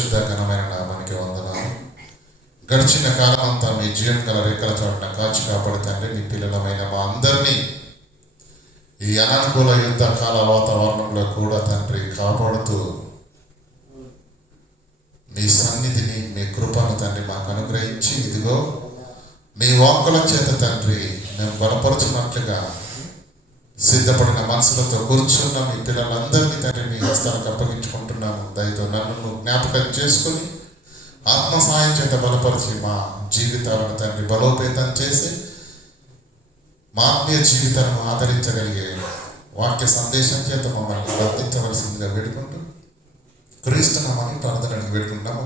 పరిశుద్ధ ఘనమైన నామానికి వందనాలు. గడిచిన కాలం అంతా మీ జీవన గల రెక్కల చాటున కాచి కాపాడు తండ్రి. మీ పిల్లలమైన మా అందరినీ ఈ అనానుకూల యుద్ధ కాల వాతావరణంలో కూడా తండ్రి కాపాడుతూ మీ సన్నిధిని, మీ కృపను తండ్రి మాకు అనుగ్రహించి, ఇదిగో మీ వాక్కుల చేత తండ్రి మేము బలపరుచున్నట్లుగా సిద్ధపడిన మనసులతో కూర్చున్న మీ పిల్లలందరినీ తండ్రి మీ హస్తాలకు అప్పగించుకుంటున్నాము. దయతో నన్ను జ్ఞాపకం చేసుకుని ఆత్మ సహాయం చేత బలపరిచి మా జీవితాలను తండ్రి బలోపేతం చేసి మా ఆత్మీయ జీవితాలను ఆదరించగలిగే వాక్య సందేశం చేత మమ్మల్ని వర్తించవలసిందిగా వేడుకుంటూ క్రీస్తునామని ప్రార్థనకు వేడుకుంటాము.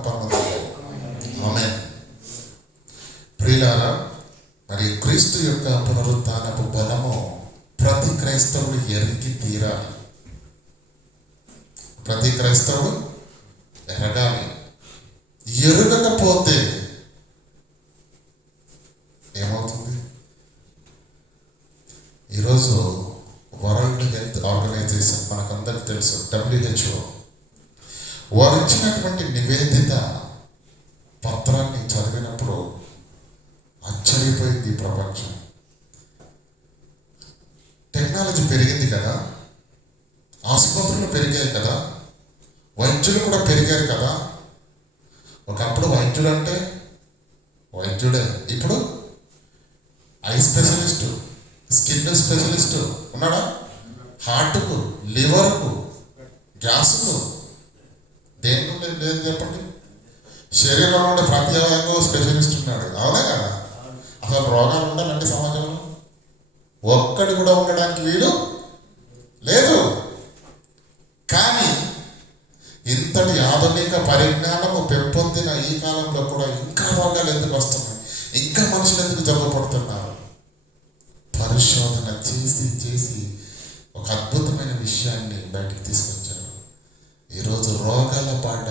ఆమేన్. ప్రియులారా, మరి క్రీస్తు యొక్క పునరుత్థానపు బలము ప్రతి క్రైస్తవుడు ఎరిగి తీరాలి. ప్రతి క్రైస్తవుడు ఎరగాలి. ఎరగకపోతే ఏమవుతుంది? ఈరోజు వరల్డ్ హెల్త్ ఆర్గనైజేషన్ మనకందరికీ తెలుసు, WHO, వారు ఇచ్చినటువంటి నివేదిత పత్రాన్ని చదివినప్పుడు ఆశ్చర్యపోయింది ప్రపంచం. టెక్నాలజీ పెరిగింది కదా, ఆసుపత్రులు పెరిగాయి కదా, వైద్యులు కూడా పెరిగారు కదా. ఒకప్పుడు వైద్యుడు అంటే వైద్యుడే, ఇప్పుడు ఐ స్పెషలిస్టు, స్కిన్ స్పెషలిస్టు ఉన్నాడా? హార్ట్కు, లివర్కు, గ్యాస్కు, దేని నుండి లేదు చెప్పండి. శరీరంలో ఉండే ప్రతి అవయవంలో స్పెషలిస్ట్ ఉన్నాడు. అవునా కదా? అసలు రోగాలు ఉండాలంటే సమాజంలో ఒక్కడి కూడా ఉండడానికి వీలు లేదు. కానీ ఇంతటి ఆధునిక పరిజ్ఞానము పెంపొందిన ఈ కాలంలో కూడా ఇంకా రోగాలు ఎందుకు వస్తున్నాయి? ఇంకా మనుషులు ఎందుకు జబ్బు పడుతున్నారు? పరిశోధన చేసి చేసి ఒక అద్భుతమైన విషయాన్ని బయటకు తీసుకొచ్చారు. ఈరోజు రోగాల బారిన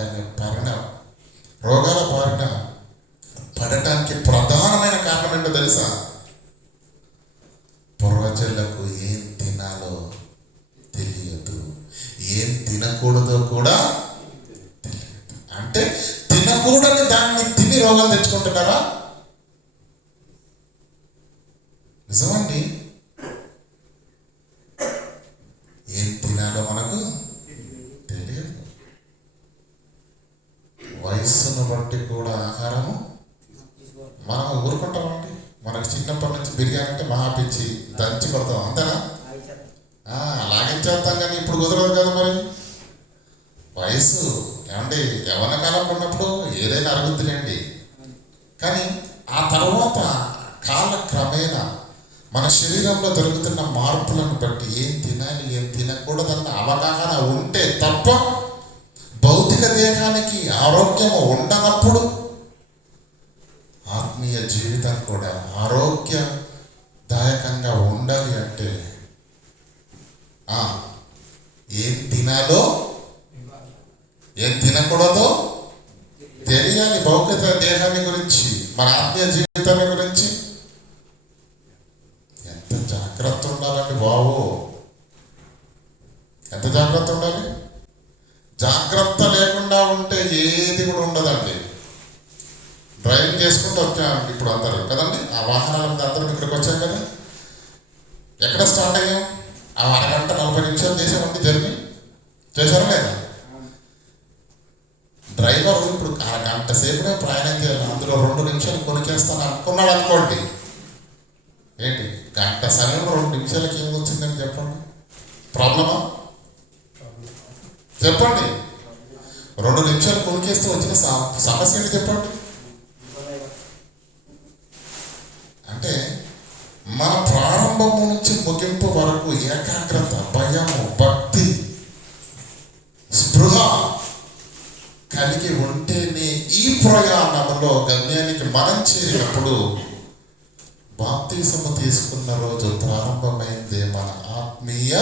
పడటానికి ప్రధానమైన కారణం ఏంటో తెలుసా? పూర్వజులకు ఏం తినాలో తెలియదు, ఏం తినకూడదో కూడా తెలియదు. అంటే తినకూడని దాన్ని తిని రోగాలు తెచ్చుకుంటున్నారా? నిజమండి. ఏం తినాలో మనకు తెలియదు. వయస్సును బట్టి కూడా ఆహారము మనం ఊరుకుంటామండి. మనకు చిన్నప్పటి నుంచి బిర్యానీ అంటే మహా పిచ్చి, దంచి కొడతాం, అంతేనా? అలాగే చేస్తాం, కానీ ఇప్పుడు కుదరదు కదా. మరి వయసు ఏమండి, యవ్వన కాలంలో ఉన్నప్పుడు ఏదైనా అరుగుద్దులేండి. కానీ ఆ తర్వాత కాలక్రమేణా మన శరీరంలో జరుగుతున్న మార్పులను బట్టి ఏం తినాలి, ఏం తినకూడదన్న అవగాహన ఉంటే తప్ప భౌతిక దేహానికి ఆరోగ్యము ఉండనప్పుడు ఆత్మీయ జీవితం కూడా ఆరోగ్యదాయకంగా ఉండాలి అంటే ఏం తినాలో ఏం తినకూడదో తెలియాలి. భౌతిక దేహాన్ని గురించి, మన ఆత్మీయ జీవితాన్ని గురించి ఎంత జాగ్రత్త ఉండాలండి బాబు, ఎంత జాగ్రత్త ఉండాలి. జాగ్రత్త లేకుండా ఉంటే ఏది కూడా ఉండదండి. డ్రైవింగ్ చేసుకుంటూ వచ్చాం ఇప్పుడు అందరూ కదండి, ఆ వాహనాల మీద అందరం ఇక్కడికి వచ్చాం కదా. ఎక్కడ స్టార్ట్ అయ్యాం? ఆ 1 గంట 40 నిమిషాలు చేసామండి జర్నీ. చేశారా లేదా? డ్రైవర్ ఇప్పుడు 1 గంట సేపునే ప్రయాణం చేయాలి, అందులో 2 నిమిషాలు కొనికేస్తాను అనుకున్నాడు అనుకోండి. ఏంటి, గంట సమయంలో 2 నిమిషాలకి ఏం వచ్చిందని చెప్పండి? ప్రాబ్లమా? చెప్పండి. 2 నిమిషాలు కొనికేస్తే వచ్చిన సమస్య ఏంటి చెప్పండి? అంటే మన ప్రారంభము నుంచి ముగింపు వరకు ఏకాగ్రత, భయము, భక్తి, స్పృహ కలిగి ఉంటేనే ఈ ప్రయాణంలో గమ్యానికి మనం చేరినప్పుడు బాప్తిసము తీసుకున్న రోజు ప్రారంభమైందే మన ఆత్మీయ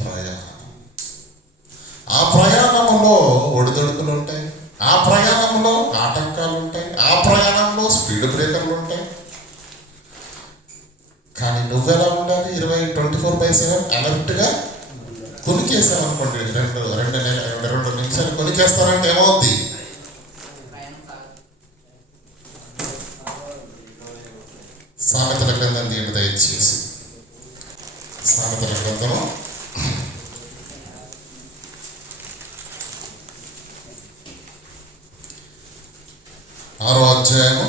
ప్రయాణం. ఆ ప్రయాణంలో ఒడిదొడుకులు ఉంటాయి, ఆ ప్రయాణంలో ఆటంకాలు ఉంటాయి, ఆ ప్రయాణంలో స్పీడ్ బ్రేకర్లు ఉంటాయి. కానీ నువ్వెలా ఉండాలి? 24/7 అలర్ట్గా కొనికేసామనుకోండి, రెండు నిమిషాలు కొనికేస్తారంటే ఏమవుద్ది? సామెతల గ్రంథం తీయండి దయచేసి. సామెతల గ్రంథము 6వ అధ్యాయము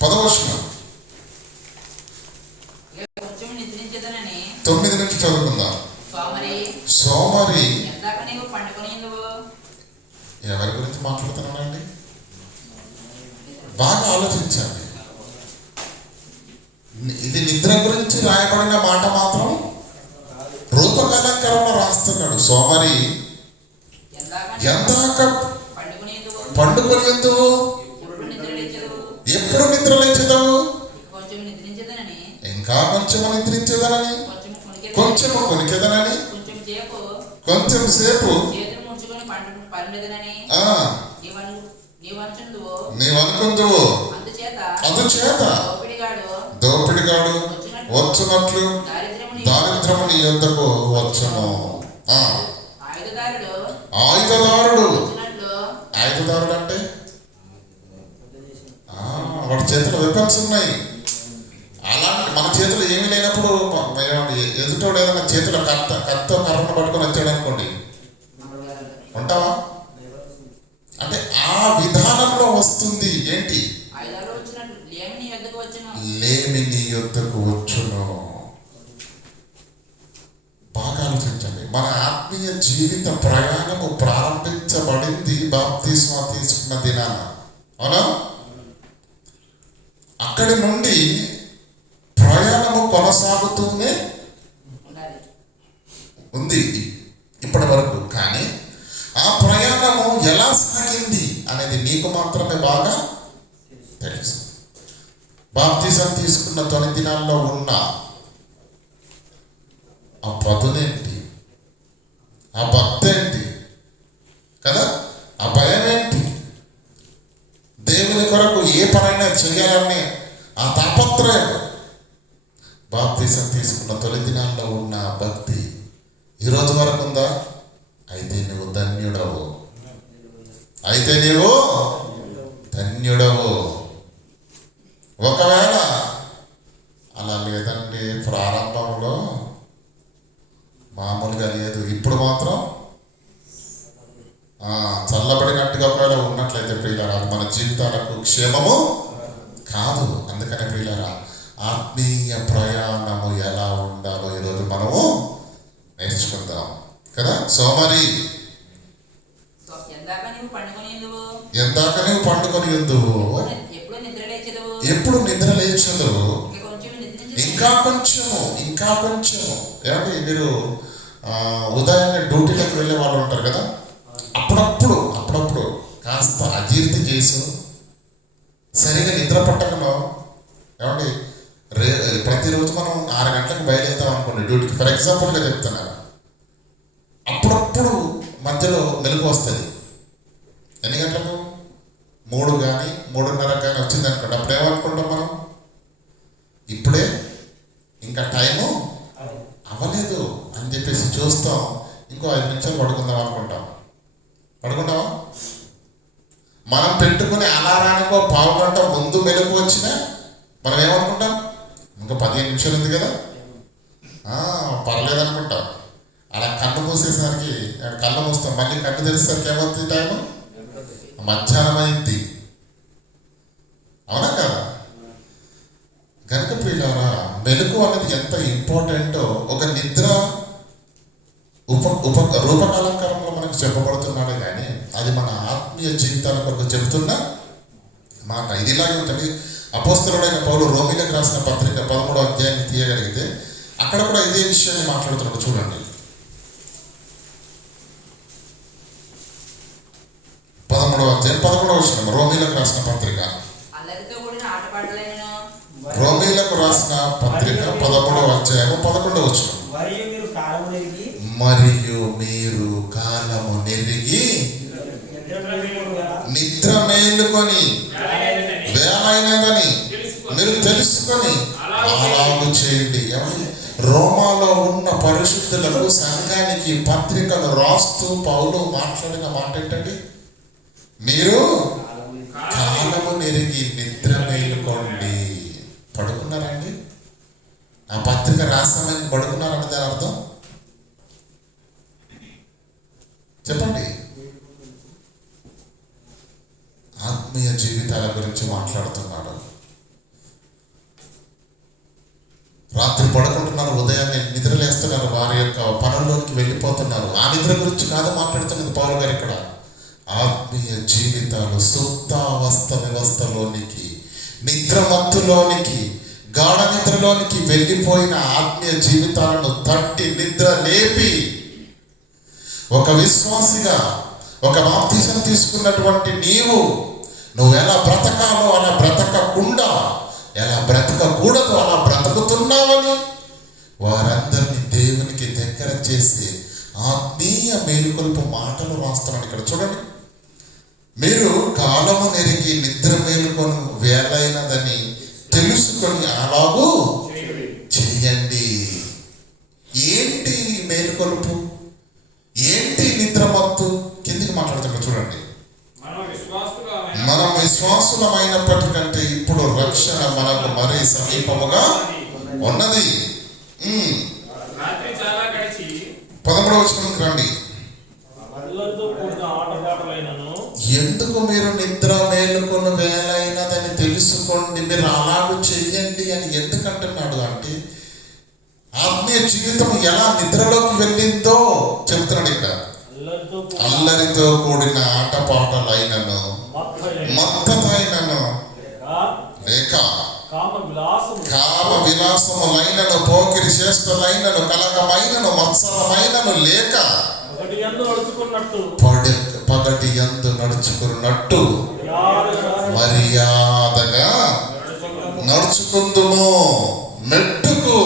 10వ వచనం. 9 నుంచి చదువుకుందాం. సోమరి ఎవరి గురించి మాట్లాడుతున్నానండి? బాగా ఆలోచించండి. ఇది నిద్ర గురించి రాయబడిన మాట మాత్రం రూపకలంకరంలో రాస్తున్నాడు. సోమరి ఎందాక పండుకొని ఎందువు, ఎప్పుడు నిద్ర లేచేదవు, ఇంకా కొంచెం నిద్రించేదనని, కొంచెము కొనికేదనని, కొంచెం సేపు నీవనుకుందువు, అందుచేత దోపిడిగాడు వచ్చునట్లు దారిద్రము నీ యొద్దకు వచ్చును. ఆయుధదారుడు అంటే వాడి చేతిలో వెపన్స్ ఉన్నాయి. అలాంటి మన చేతిలో ఏమీ లేనప్పుడు ఎదుటోడు ఏదైనా చేతిలో కత్తో కర్రను పట్టుకొని వచ్చాడు అనుకోండి, ఉంటావా? అంటే ఆ విధానంలో వస్తుంది. ఏంటి? లేమి నీ యొద్దకు వచ్చును. బాగా ఆలోచించండి. మన ఆత్మీయ జీవిత ప్రయాణము ప్రారంభించబడింది బాప్తిస్మా తీసుకున్న దినాన, అవునా? అక్కడి నుండి ప్రయాణము కొనసాగుతూనే ఉంది ఇప్పటి వరకు. కానీ ఆ ప్రయాణము ఎలా సాగింది అనేది నీకు మాత్రమే బాగా తెలుసు. బాప్తిజం తీసుకున్న తొలి దినాల్లో ఉన్న ఆ పదునేంటి, ఆ భక్తి ఏంటి కదా, ఆ భయం ఏంటి, దేవుని కొరకు ఏ పనైనా చేయాలని ఆ తాపత్రయం, బాప్తిజం తీసుకున్న తొలి దినాల్లో ఉన్న భక్తి ఈరోజు వరకు ఉందా? అయితే నువ్వు ధన్యుడవు, అయితే నీవు ధన్యుడవు. ఒకవేళ అలా లేదండి, ప్రారంభంలో మామూలుగా లేదు, ఇప్పుడు మాత్రం చల్లబడినట్టుగా ఒకవేళ ఉన్నట్లయితే ప్రియులారా, అది మన జీవితాలకు క్షేమము కాదు. అందుకనే ప్రియులారా, ఆత్మీయ ప్రయాణము ఎలా ఉండాలో ఈరోజు మనము నేర్చుకుందాం కదా. సోమరి ఎందాక నువ్వు పండుకొని ఎందువు, ఎప్పుడు నిద్ర లేచదువు, ఇంకా కొంచెము. ఏమంటే మీరు ఉదయాన్నే డ్యూటీలోకి వెళ్ళే వాళ్ళు ఉంటారు కదా, అప్పుడప్పుడు కాస్త అజీర్తి చేసి సరిగా నిద్ర పట్టకనో, ఏమండి ప్రతిరోజు మనం 6 గంటలకు బయలుదేరుతాం అనుకోండి డ్యూటీకి, ఫర్ ఎగ్జాంపుల్గా చెప్తున్నాను. అప్పుడప్పుడు మధ్యలో మెలకు వస్తుంది. ఎన్ని గంటలకు? 3 కానీ 3:30 కానీ వచ్చింది అనుకోండి. అప్పుడు ఏమనుకుంటాం మనం? ఇప్పుడే ఇంకా టైము అవ్వలేదు అని చెప్పేసి చూస్తాం. ఇంకో 5 నిమిషాలు పడుకుందాం అనుకుంటాం. పడుకుంటావా? మనం పెట్టుకునే అలారానికో 1/2 గంట ముందు మెలకు వచ్చినా మనం ఏమనుకుంటాం? ఇంకా 15 నిమిషాలు ఉంది కదా, పర్లేదు అనుకుంటాం. అలా కన్ను మూసేసరికి, కళ్ళు మూస్తాం, మళ్ళీ కన్ను తెరిసేసరికి ఏమవుతుంది? టైము మధ్యాహ్నం అయింది, అవునా కదా? కనుక ప్రియులారా, మెలకు అనేది ఎంత ఇంపార్టెంటో ఒక నిద్ర రూపకలంకరంలో మనకు చెప్పబడుతున్నాడే కానీ అది మన ఆత్మీయ జీవితాల కొరకు చెబుతున్న మాట. ఇది ఇలాగే ఉంటుంది. అపోస్తలుడైన పౌలు రోమీలకు రాసిన పత్రిక 13వ అధ్యాయాన్ని తీయగలిగితే అక్కడ కూడా ఇదే విషయాన్ని మాట్లాడుతున్నాడు. చూడండి, 13వ అధ్యాయం 11వ వచనం, రోమీలకు రాసిన పత్రిక 13వ అధ్యాయం 11వ వచనం. మరియు మీరు కాలము నెరిగి నిద్ర మేలుకొని వేలైనదని మీరు తెలుసుకొని అలాగూ చేయండి. రోమాలో ఉన్న పరిశుద్ధులకు సంఘానికి పత్రికలు రాస్తూ పౌలు మాట్లాడిన మాట ఏంటండి? మీరు కాలము నెరిగి నిద్ర మేలుకోండి. పడుకున్నారండి? ఆ పత్రిక రాసామని పడుకున్నారని దాని అర్థం చెప్పండి. ఆత్మీయ జీవితాల గురించి మాట్లాడుతున్నాడు. రాత్రి పడుకుంటున్నారు, ఉదయాన్నే నిద్రలేస్తున్నారు, వారి యొక్క పనుల్లోకి వెళ్ళిపోతున్నారు. ఆ నిద్ర గురించి కాదు మాట్లాడుతున్నది పౌలు గారు ఇక్కడ. ఆత్మీయ జీవితాలు సుప్తావస్థ వ్యవస్థలోనికి, నిద్రమత్తులోనికి, గాఢ నిద్రలోనికి వెళ్ళిపోయిన ఆత్మీయ జీవితాలను తట్టి నిద్ర లేపి, ఒక విశ్వాసిగా, ఒక బాప్తిసం తీసుకున్నటువంటి నువ్వు ఎలా బ్రతకాలో అలా బ్రతకకుండా, ఎలా బ్రతకకూడదు అలా బ్రతుకుతున్నావని వారందరినీ దేవునికి దగ్గర చేసి ఆత్మీయ మేలుకొల్పు మాటలు రాస్తున్నాడు ఇక్కడ. చూడండి, మీరు కాలము నెరిగి నిద్ర మేలుకొని వేలైనదని తెలుసుకొని అలాగూ చేయండి. ఏంటి మేలుకొలుపు? ఏంటి నిద్రమత్తు? కిందికి మాట్లాడుతున్నాడు చూడండి. మనం విశ్వాసులమైనప్పటికంటే ఇప్పుడు రక్షణ మనకు మరీ సమీపముగా ఉన్నది. 13వ వచనంకి రండి. ఎందుకు మీరు నిద్ర మేలుకొని వేలైనదని తెలుసుకోండి, మీరు అలాగూ చెయ్యండి అని ఎందుకంటున్నాడు అంటే, ఆత్మీయ జీవితం ఎలా నిద్రలోకి వెళ్ళిందో చెబుతున్నాడు ఇక్కడ. అల్లరితో కూడిన ఆటపాటలైనను, మత్తతైనను లేక కామ విలాసములైనను, పోకిరి చేష్టలైనను, కలగమైనను, మత్సరమైనను లేక పగటి యందు నడుచుకున్నట్టు మర్యాదగా నడుచుకుందుము. మెట్టుకు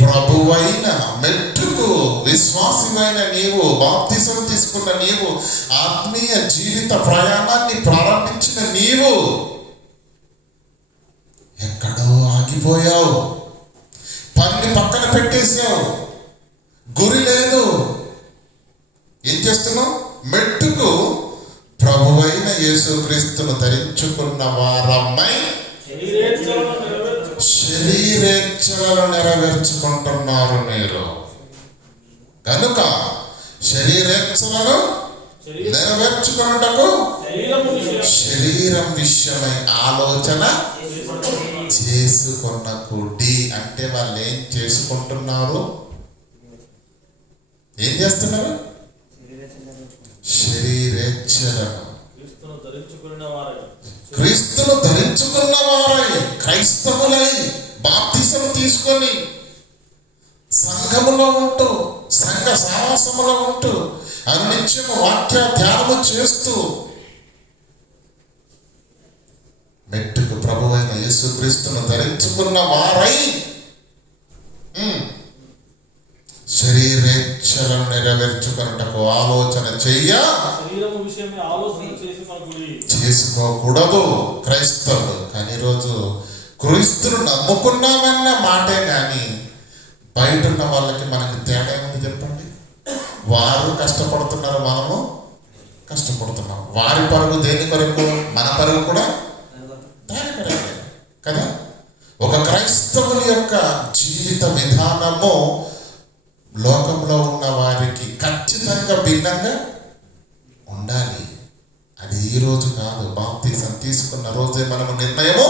ప్రభువైన, మెట్టుకు విశ్వాసమైన నీవు, బాప్తిసం తీసుకున్న నీవు, ఆత్మీయ జీవిత ప్రయాణాన్ని ప్రారంభించిన నీవు ఎక్కడో ఆగిపోయావు. పని పక్కన పెట్టేశావు, గురి లేదు. ఏం చేస్తున్నావు? మెట్టుకు ప్రభువైన యేసుక్రీస్తును ధరించుకున్న వారమ్మై శరీరేచ్ఛలను నెరవేర్చుకుంటున్నారు మీరు. కనుక శరీరేచ్ఛలను నెరవేర్చుకున్నటకు శరీరం విషయమై ఆలోచన చేసుకున్నకుడి. అంటే వాళ్ళు ఏం చేసుకుంటున్నారు? ఏం చేస్తున్నారు? శరీరేచ్ఛలను. క్రీస్తును ధరించుకున్న వారై, క్రైస్తవులై, బాప్తిసం తీసుకొని సంఘములో ఉంటూ, సంఘ సావాసములో ఉంటూ, అనునిత్యము వాక్య ధ్యానము చేస్తూ, మెట్టుకు ప్రభువైన యేసుక్రీస్తును ధరించుకున్న వారై శరీరేచ్ఛలను నెరవేర్చుకున్నటకు ఆలోచన చేసుకోకూడదు క్రైస్తవుడు. కానీ ఈరోజు క్రీస్తును నమ్ముకున్నామన్న మాటే కానీ బయట ఉన్న వాళ్ళకి మనకి తేడా ఏముంది చెప్పండి? వారు కష్టపడుతున్నారు, మనము కష్టపడుతున్నాం. వారి పరుగు దేని కొరకు? మన పరుగు కూడా దాని కొరకే కదా. ఒక క్రైస్తవుని యొక్క జీవిత విధానము లోకంలో ఉన్న వారికి ఖచ్చితంగా భిన్నంగా ఉండాలి. అది ఈ రోజు కాదు, బాప్తిసం తీసుకున్న రోజే మనము నిర్ణయము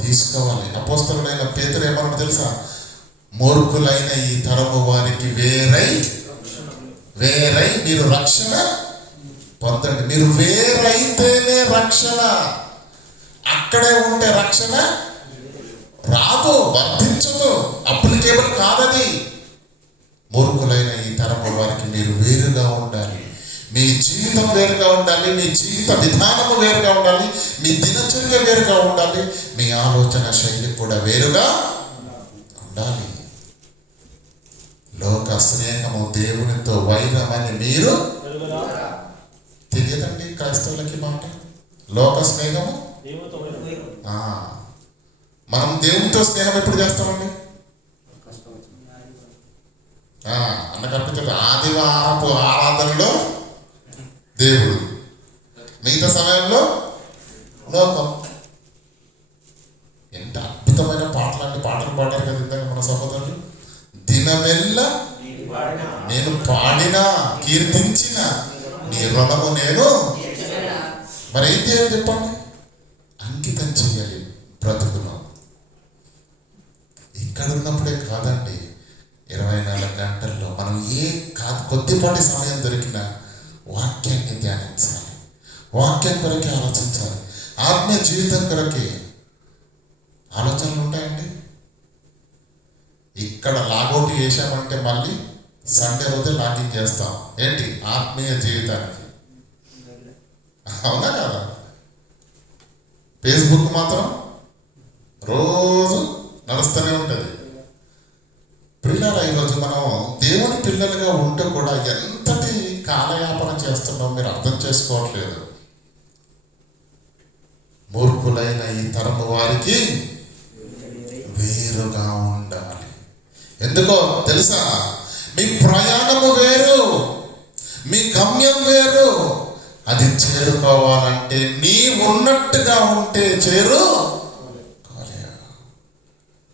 తీసుకోవాలి. అపోస్తలుడైన పేతురు ఏమన్నాడు తెలుసా? మూర్ఖులైన ఈ తరము వారికి వేరై మీరు రక్షణ పొందండి. మీరు వేరైతేనే రక్షణ. అక్కడే ఉంటే రక్షణ రాదు, వర్ధించదు, అప్లికేబుల్ కాదది. మూర్ఖులైన ఈ తరము వారికి మీరు వేరుగా ఉండాలి. మీ జీవితం వేరుగా ఉండాలి, మీ జీవిత విధానము వేరుగా ఉండాలి, మీ దినచర్య వేరుగా ఉండాలి, మీ ఆలోచన శైలి కూడా వేరుగా ఉండాలి. లోక స్నేహము దేవునితో వైరమని మీరు తెలియదండి క్రైస్తవులకి మాట. లోక స్నేహము మనం దేవునితో స్నేహం ఎప్పుడు చేస్తామండి? అన్న కనిపించాడు. ఆదివారపు ఆరాధనలో దేవుడు, మిగతా సమయంలో లోకం. ఎంత అద్భుతమైన పాటలు పాడారు కదా ఇందాక మన సహోదరులు. దినమెల్లా నేను పాడినా కీర్తించిన నీ రుణము నేను. మరి ఏం చేయాలి చెప్పండి? అంకితం చేయాలి బ్రతుకును. ఇక్కడ ఉన్నప్పుడే కాదండి, 24 గంటల్లో మనం కొద్దిపాటి సమయం దొరికినా వాక్యాన్ని ధ్యానించాలి, వాక్యం కొరకే ఆలోచించాలి, ఆత్మీయ జీవితం కొరకే ఆలోచనలు ఉంటాయండి. ఇక్కడ లాగౌట్ చేసామంటే మళ్ళీ సండే రోజే లాగిన్ చేస్తాం. ఏంటి? ఆత్మీయ జీవితానికి. అవునా కదా? ఫేస్బుక్ మాత్రం రోజు నడుస్తూనే ఉంటుంది. పిల్లలు ఈరోజు మనం దేవుని పిల్లలుగా ఉంటూ కూడా ఎంతటి కాలయాపన చేస్తున్నాం మీరు అర్థం చేసుకోవట్లేదు. మూర్ఖులైన ఈ తరము వారికి వేరుగా ఉండాలి. ఎందుకో తెలుసా? మీ ప్రయాణము వేరు, మీ గమ్యం వేరు. అది చేరుకోవాలంటే నీ ఉన్నట్టుగా ఉంటే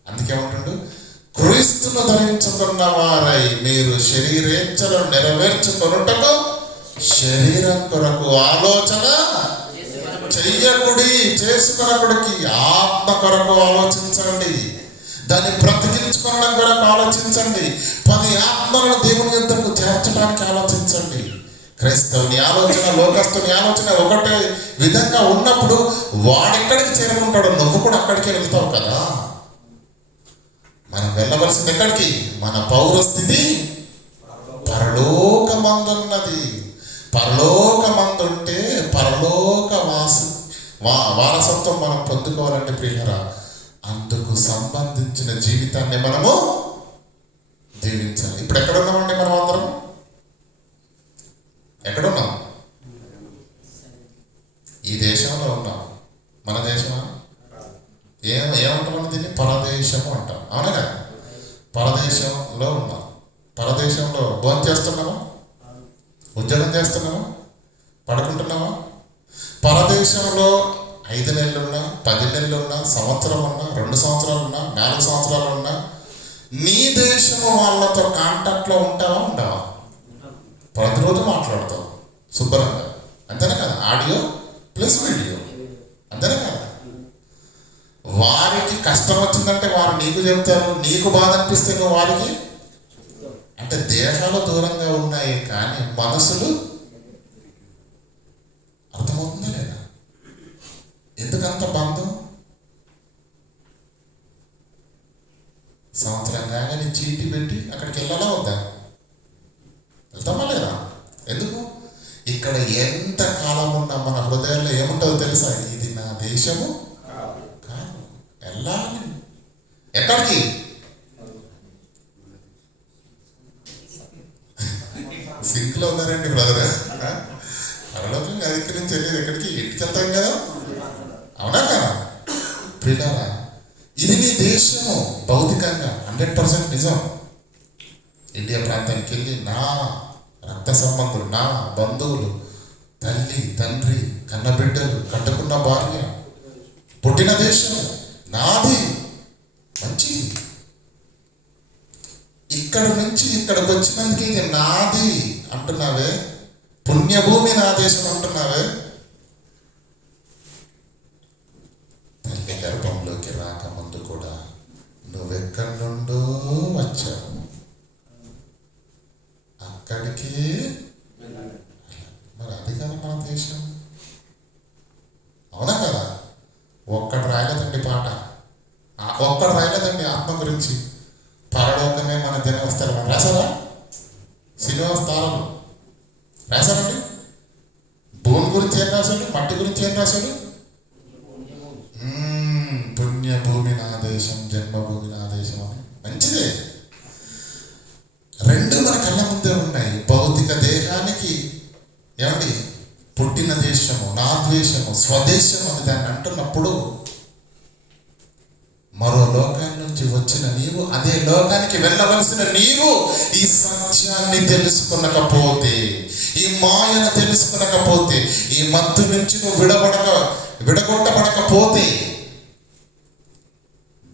అందుకే ఉంటుండు, క్రీస్తును ధరించుకున్న వారై మీరు శరీరేచ్ఛలను నెరవేర్చుకొనుటకు శరీరం కొరకు ఆలోచన చేసుకొనకుడికి ఆత్మ కొరకు ఆలోచించండి. దాన్ని బ్రతికించుకోవడం కొరకు ఆలోచించండి. 10 ఆత్మలను దేవుని యొద్దకు చేర్చడానికి ఆలోచించండి. క్రైస్తవుని ఆలోచన, లోకస్తుని ఆలోచన ఒకటే విధంగా ఉన్నప్పుడు వాడెక్కడికి చేరుకుంటాడో నువ్వు కూడా అక్కడికే వెళ్తావు కదా. మనం వెళ్ళవలసింది ఎక్కడికి? మన పౌరస్థితి పరలోకమందున్నది. పరలోకమందుంటే పరలోక వారసత్వం మనం పొందుకోవాలంటే ప్రియులారా, అందుకు సంబంధించిన జీవితాన్ని మనము జీవించాలి. ఇప్పుడు ఎక్కడున్నామండి మనం అందరం? ఎక్కడున్నాం? ఈ దేశంలో ఉన్నాం. మన దేశమా? ఏమంటాం దీన్ని? పరదేశము అంటాం. అవునా కదా? పరదేశంలో ఉన్నాం. పరదేశంలో భోజనం చేస్తున్నామా? ఉద్యోగం చేస్తున్నామా? పడుకుంటున్నామా? పరదేశంలో 5 నెలలున్నా, 10 నెలలున్నా, సంవత్సరం ఉన్నా, 2 సంవత్సరాలు ఉన్నా, 4 సంవత్సరాలు ఉన్నా నీ దేశము వాళ్ళతో కాంటాక్ట్లో ఉంటావా? ఉండవా? ప్రతిరోజు మాట్లాడతావు శుభ్రంగా, అంతేనా కదా? ఆడియో ప్లస్ వీడియో, అంతేనా కదా? వారికి కష్టం వచ్చిందంటే వారు నీకు చెబుతారు, నీకు బాధ అనిపిస్తే నువ్వు వారికి. అంటే దేశాలు దూరంగా ఉన్నాయి కానీ మనసులు అర్థమవుతుందా లేదా? ఎందుకంత బంధం? సంవత్సరం కాగానే చీటీ పెట్టి అక్కడికి వెళ్ళాలా వద్దా? వెళ్తామా లేదా? ఎందుకు? ఇక్కడ ఎంత కాలం ఉన్నా మన హృదయంలో ఏముంటుందో తెలుసా? ఇది నా దేశము కాదు, వెళ్ళాలి. ఎక్కడికి? సింక్లో ఉన్నారండి బ్రదర్. పరలోకంగా అదికి నుంచి వెళ్ళేది ఎక్కడికి? ఇంటికి వెళ్తాం కదా, అవునా కదా? ప్రియులారా, ఇది నీ దేశము భౌతికంగా 100% నిజం. ఇండియా ప్రాంతానికి వెళ్ళి నా రక్త సంబంధులు, నా బంధువులు, తల్లి, తండ్రి, కన్నబిడ్డలు, కట్టుకున్న భార్య, పుట్టిన దేశం నాది, మంచిది. ఇక్కడ నుంచి ఇక్కడికి వచ్చినందుకు ఇది నాది అంటున్నావే, పుణ్యభూమి నా దేశం అంటున్నావే. తల్లి గర్భంలోకి రాకముందు కూడా నువ్వెక్కడి నుండో వచ్చావు, అక్కడికి. మరి అది కదా మన దేశం, అవునా కదా? ఒక్కడు రాయలేదండి పాట, ఒక్కడు రాయలేదండి ఆత్మ గురించి. పరలోకమే మన దినవస్తారు రాశారా? శ్రీనివాస్ తారలు రాశారండి. భూమి గురించి ఏం రాశాడు? మట్టి గురించి ఏం రాశాడు? పుణ్యభూమి నా దేశం, జన్మభూమి నా దేశం అని. మంచిదే, రెండు మన కళ్ళ ముందే ఉన్నాయి. భౌతిక దేహానికి ఏమండి పుట్టిన దేశము, నా దేశము, స్వదేశం అని దాన్ని అంటున్నప్పుడు మరో లోకాన్ని నుంచి వచ్చిన నీవు, అదే లోకానికి వెళ్ళవలసిన నీవు ఈ సత్యాన్ని తెలుసుకునకపోతే, ఈ మాయను తెలుసుకునకపోతే, ఈ మత్తు నుంచి నువ్వు విడగొట్టబడకపోతే,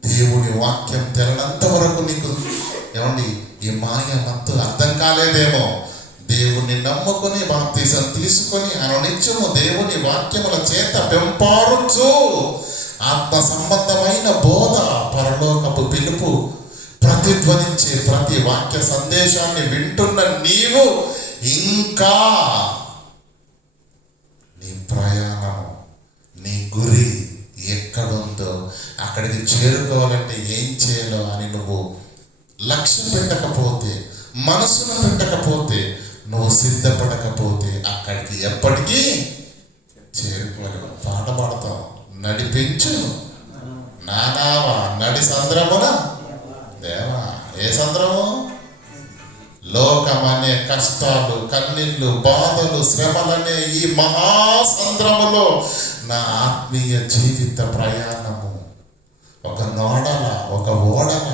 దేవుని వాక్యం తెలనంత వరకు నీకు ఏమండి ఈ మాయ మత్తు అర్థం కాలేదేమో. దేవుణ్ణి నమ్ముకొని బాప్తిసం తీసుకొని అనునిత్యము దేవుని వాక్యముల చేత పెంపారుచు ఆత్మ సంబంధమైన బోధ, పరలోకపు పిలుపు ప్రతిధ్వనించే ప్రతి వాక్య సందేశాన్ని వింటున్న నీవు ఇంకా నీ ప్రయాణము, నీ గురి ఎక్కడుందో అక్కడికి చేరుకోవాలంటే ఏం చేయాలో అని నువ్వు లక్ష్యం పెట్టకపోతే, మనసును పెట్టకపోతే, నువ్వు సిద్ధపడకపోతే అక్కడికి ఎప్పటికీ చేరుకోలేవు. పాట పాడతావు, నడిపించు నానావా నడి సంద్రమున దేవా. ఏ సంద్రము? లోకమనే కష్టాలు, కన్నీళ్ళు, బాధలు, శ్రమలనే ఈ మహాసంద్రములో నా ఆత్మీయ జీవిత ప్రయాణము ఒక నోడల, ఒక ఓడల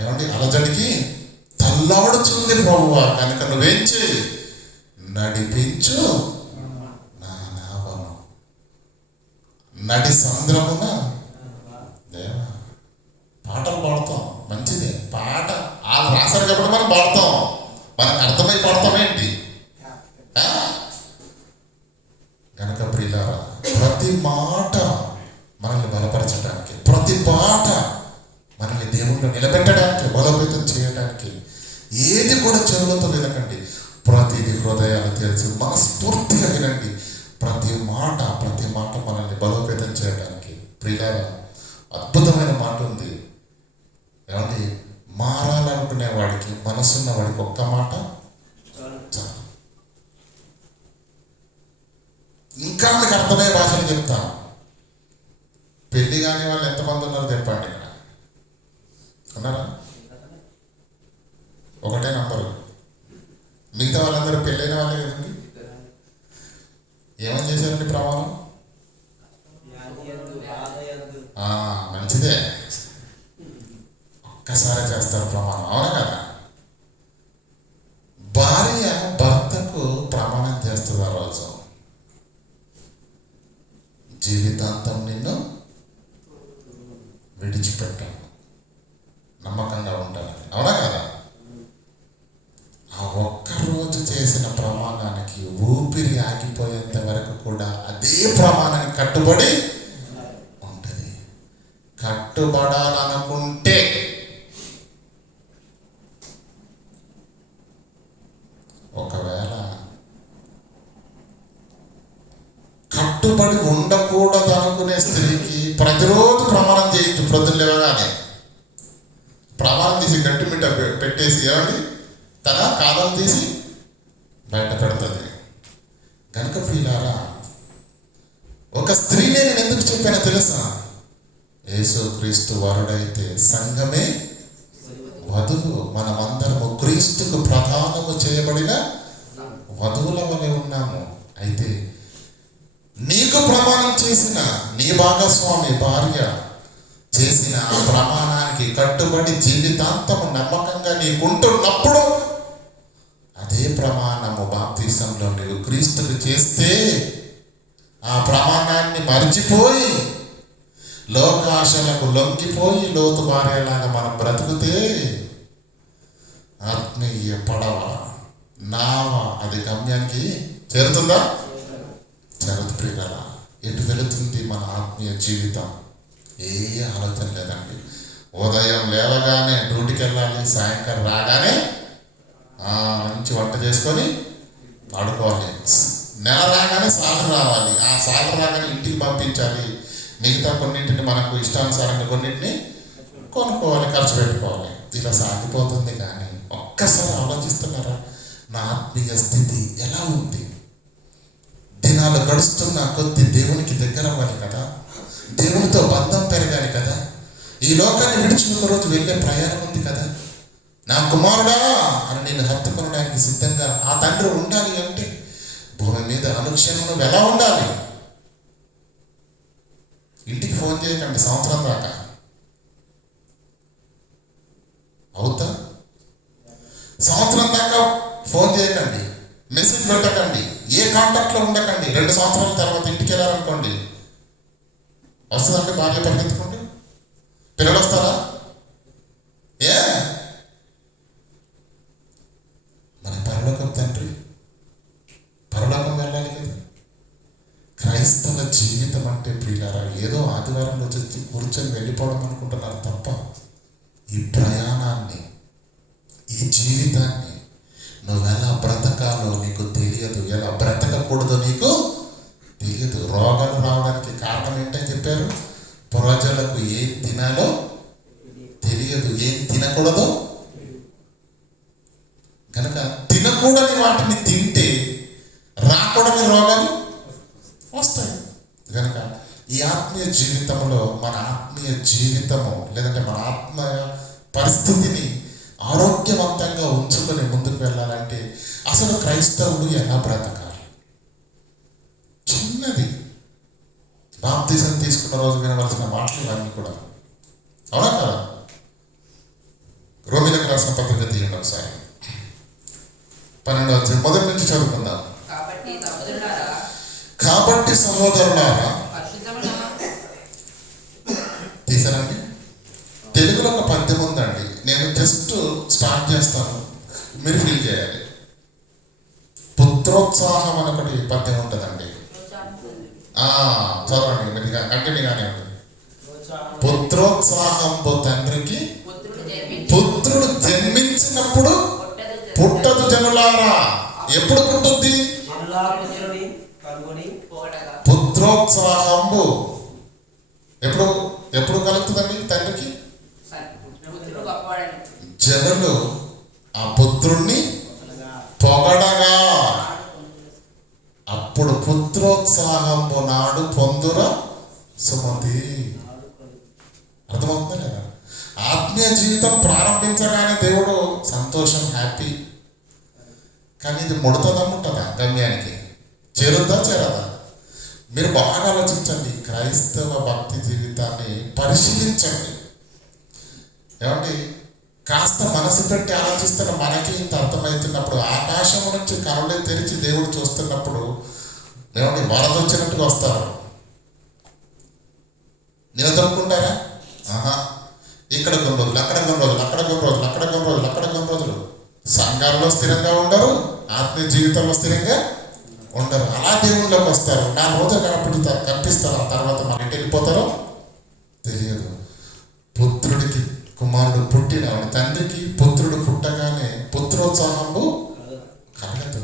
ఏమండి అలజడికి తల్లాడుచుంది ప్రభువా. కనుక నువ్వేం చేయి? నడిపించు నా నావను నడి సంద్రమున దేవా. పాటలు పాడతాం, మంచిదే. పాట వాళ్ళు రాశారు కాబట్టి మనం పాడతాం, మనకు అర్థమై పాడతాం ఏంటి? కనుక ప్రియులారా, ప్రతి మాట మనల్ని బలపరచడానికి, ప్రతి పాట మనల్ని దేవుళ్ళు నిలబెట్టడానికి, బలోపేతం చేయడానికి, ఏది కూడా చెవులతో వినకండి. ప్రతిది హృదయాలు తెరిచి మనస్ఫూర్తిగా వినండి. ప్రతి మాట మనల్ని బలోపేతం చేయడానికి. ప్రియులారా, అద్భుతమైన మాట ఉంది. ఏమండి, మారాలనుకునే వాడికి, మనసున్న వాడికి ఒక్క మాట చాలు. ఇంకా మీకు అర్థమయ్యే భాషలు చెప్తాను. పెళ్లి కాని వాళ్ళు ఎంతమంది ఉన్నారు చెప్పండి. ఇక్కడ ఉన్నారా? ఒకటే నంబరు. మిగతా వాళ్ళందరూ పెళ్ళైన వాళ్ళే కదండి. ఏమని చేశారండి ప్రమాణం? మంచిదే, ఒక్కసారి చేస్తారు ప్రమాణం, అవునా కదా? భార్య భర్తకు ప్రమాణం చేస్తుంది ఆ రోజు, జీవితాంతం నిన్ను విడిచిపెట్టాను, నమ్మకంగా ఉంటానని, అవునా కదా? ఆ ఒక్కరోజు చేసిన ప్రమాణానికి ఊపిరి ఆగిపోయేంత వరకు కూడా అదే ప్రమాణానికి కట్టుబడి ఉంటుంది. కట్టుబడాలనుకుంటే ఒకవేళ కట్టుబడి ఉండకూడదు అనుకునే స్త్రీకి ప్రతిరోజు ప్రమాణం చేయించు. ప్రొద్దున లేవగానే ప్రమాణం తీసి గట్టి మిట్ట పెట్టేసి ఏమండి తన కాలం తీసి బయట పెడుతుంది. కనుక ప్రియులారా, ఒక స్త్రీని నేను ఎందుకు చెప్పానో తెలుసా? యేసుక్రీస్తు వరుడైతే సంఘమే వధువు. మనమందరము క్రీస్తుకు ప్రధానము చేయబడిన వధువుల వలె ఉన్నాము. అయితే నీకు ప్రమాణం చేసిన నీ భాగస్వామి భార్య చేసిన ఆ ప్రమాణానికి కట్టుబడి జీవితాంతము నమ్మకంగా నీకుంటున్నప్పుడు అదే ప్రమాణము బాప్తిసంలో నీవు క్రీస్తుకు చేస్తే, ఆ ప్రమాణాన్ని మర్చిపోయి లోకాశలకు లొంగిపోయి లోతు భార్యలాగా మనం బ్రతుకుతే ఆత్మీయ పడవ, నావ అది గమ్యానికి చేరుతుందా? చేరదు. ప్రియులారా, ఎటు వెళుతుంది మన ఆత్మీయ జీవితం? ఏ ఆలోచన లేదండి. ఉదయం లేవగానే డ్యూటీకి వెళ్ళాలి, సాయంకాలం రాగానే మంచి వంట చేసుకొని ఆడుకోవాలి. నెల రాగానే సాలరీ రావాలి, ఆ సాలరీ రాగానే ఇంటికి పంపించాలి. మిగతా కొన్నింటిని మనకు ఇష్టానుసారంగా కొన్నింటిని కొనుక్కోవాలి, ఖర్చు పెట్టుకోవాలి. ఇలా సాగిపోతుంది. కానీ ఒక్కసారి ఆలోచిస్తున్నారా నా ఆత్మీయ స్థితి ఎలా ఉంది? దినాలు గడుస్తున్న కొద్ది దేవునికి దగ్గర అవ్వాలి కదా, దేవునితో బంధం పెరగాలి కదా. ఈ లోకాన్ని విడిచిన రోజు వెళ్ళే ప్రయాణం ఉంది కదా. నా కుమారుడా అని నేను హత్తుకొనడానికి సిద్ధంగా ఆ తండ్రి ఉండాలి అంటే భూమి మీద అనుక్షణం ఎలా ఉండాలి? ఇంటికి ఫోన్ చేయకండి సంవత్సరం దాకా. కాంటాక్ట్లో ఉండకండి. 2 సంవత్సరాల తర్వాత ఇంటికి వెళ్ళారనుకోండి, వస్తుందంటే భార్య పరిగెత్తుకుంటూ, పిల్లలు వస్తారా? ఏ మన పరలోకం తండ్రి, పరలోకం వెళ్ళాలి కదా. క్రైస్తవ జీవితం అంటే ప్రియులారా ఏదో ఆదివారం రోజు వచ్చి కూర్చొని వెళ్ళిపోవడం అనుకుంటున్నారు తప్ప, ఈ ప్రయాణాన్ని, ఈ జీవితాన్ని నువ్వు ఎలా బ్రతకాలో నీకు తెలియదు, ఎలా బ్రతకకూడదో నీకు తెలియదు. రోగాలు రావడానికి కారణం ఏంటని చెప్పారు? ప్రజలకు ఏం తినాలో తెలియదు, ఏం తినకూడదో. కనుక తినకూడని వాటిని తింటే రాకూడని రోగాలు వస్తాయి. కనుక ఈ ఆత్మీయ జీవితంలో మన ఆత్మీయ జీవితము లేదంటే మన ఆత్మీయ పరిస్థితిని ఆరోగ్యవంతంగా ఉంచుకొని ముందుకు వెళ్ళాలంటే అసలు క్రైస్తవుడు ఎలా బ్రతకాలి? చిన్నది బాప్తిజం తీసుకున్న రోజు వినవలసిన మాటలు ఇవన్నీ కూడా, అవునా కదా? రోమిలకు రాసిన పత్రిక తీయండి ఒకసారి, 12వ అధ్యాయం మొదటి నుంచి చదువుకుందాం. కాబట్టి సహోదరులారా, తీసారండి? తెలుగులో ఒక పద్యం ఉందండి, నేను జస్ట్ స్టార్ట్ చేస్తాను, మీరు ఫీల్ చేయాలి. పుత్రోత్సాహం అని ఒకటి పద్యం ఉంటుందండి. చదవండి, మీరు కంటిన్యూగానే ఉంటుంది. పుత్రోత్సాహంబు తండ్రికి పుత్రుడు జన్మించినప్పుడు పుట్టదు జనులారా. ఎప్పుడు పుట్టుద్ది? పుత్రోత్సాహంబు ఎప్పుడు ఎప్పుడు కలుగుతుందండి తండ్రికి? జనులు ఆ పుత్రుణ్ణి పొగడగా అప్పుడు పుత్రోత్సాహంబు నాడు పొందుర సుమతి. అర్థమవుతుందా లేదా? ఆత్మీయ జీవితం ప్రారంభించగానే దేవుడు సంతోషం, హ్యాపీ. కానీ ఇది ముడతదమ్ముంటుందా? గమ్యానికి చేరుద్దా చేరదా? మీరు బాగా ఆలోచించండి, క్రైస్తవ భక్తి జీవితాన్ని పరిశీలించండి. ఏమండి, కాస్త మనసు పెట్టి ఆలోచిస్తున్న మనకి ఇంత అర్థమవుతున్నప్పుడు, ఆకాశం నుంచి కనులు తెరిచి దేవుడు చూస్తున్నప్పుడు ఏమండి వరద వచ్చినట్టుగా వస్తారు. నిలదొక్కుంటారా? ఇక్కడ కొన్ని రోజులు, అక్కడ కొన్ని రోజులు, అక్కడ కొన్ని రోజులు, అక్కడ కొన్ని రోజులు, అక్కడ కొన్ని రోజులు. సంఘాల్లో స్థిరంగా ఉండరు, ఆత్మీయ జీవితంలో స్థిరంగా ఉండరు. అలా దేవుళ్ళలోకి వస్తారు, 4 రోజులు కనిపిస్తారు, ఆ తర్వాత మన ఇంటికి వెళ్ళిపోతారో తెలియదు. పుత్రుడికి కుమారుడు పుట్టిన తండ్రికి పుత్రుడు పుట్టగానే పుత్రోత్సాహము కలగదు.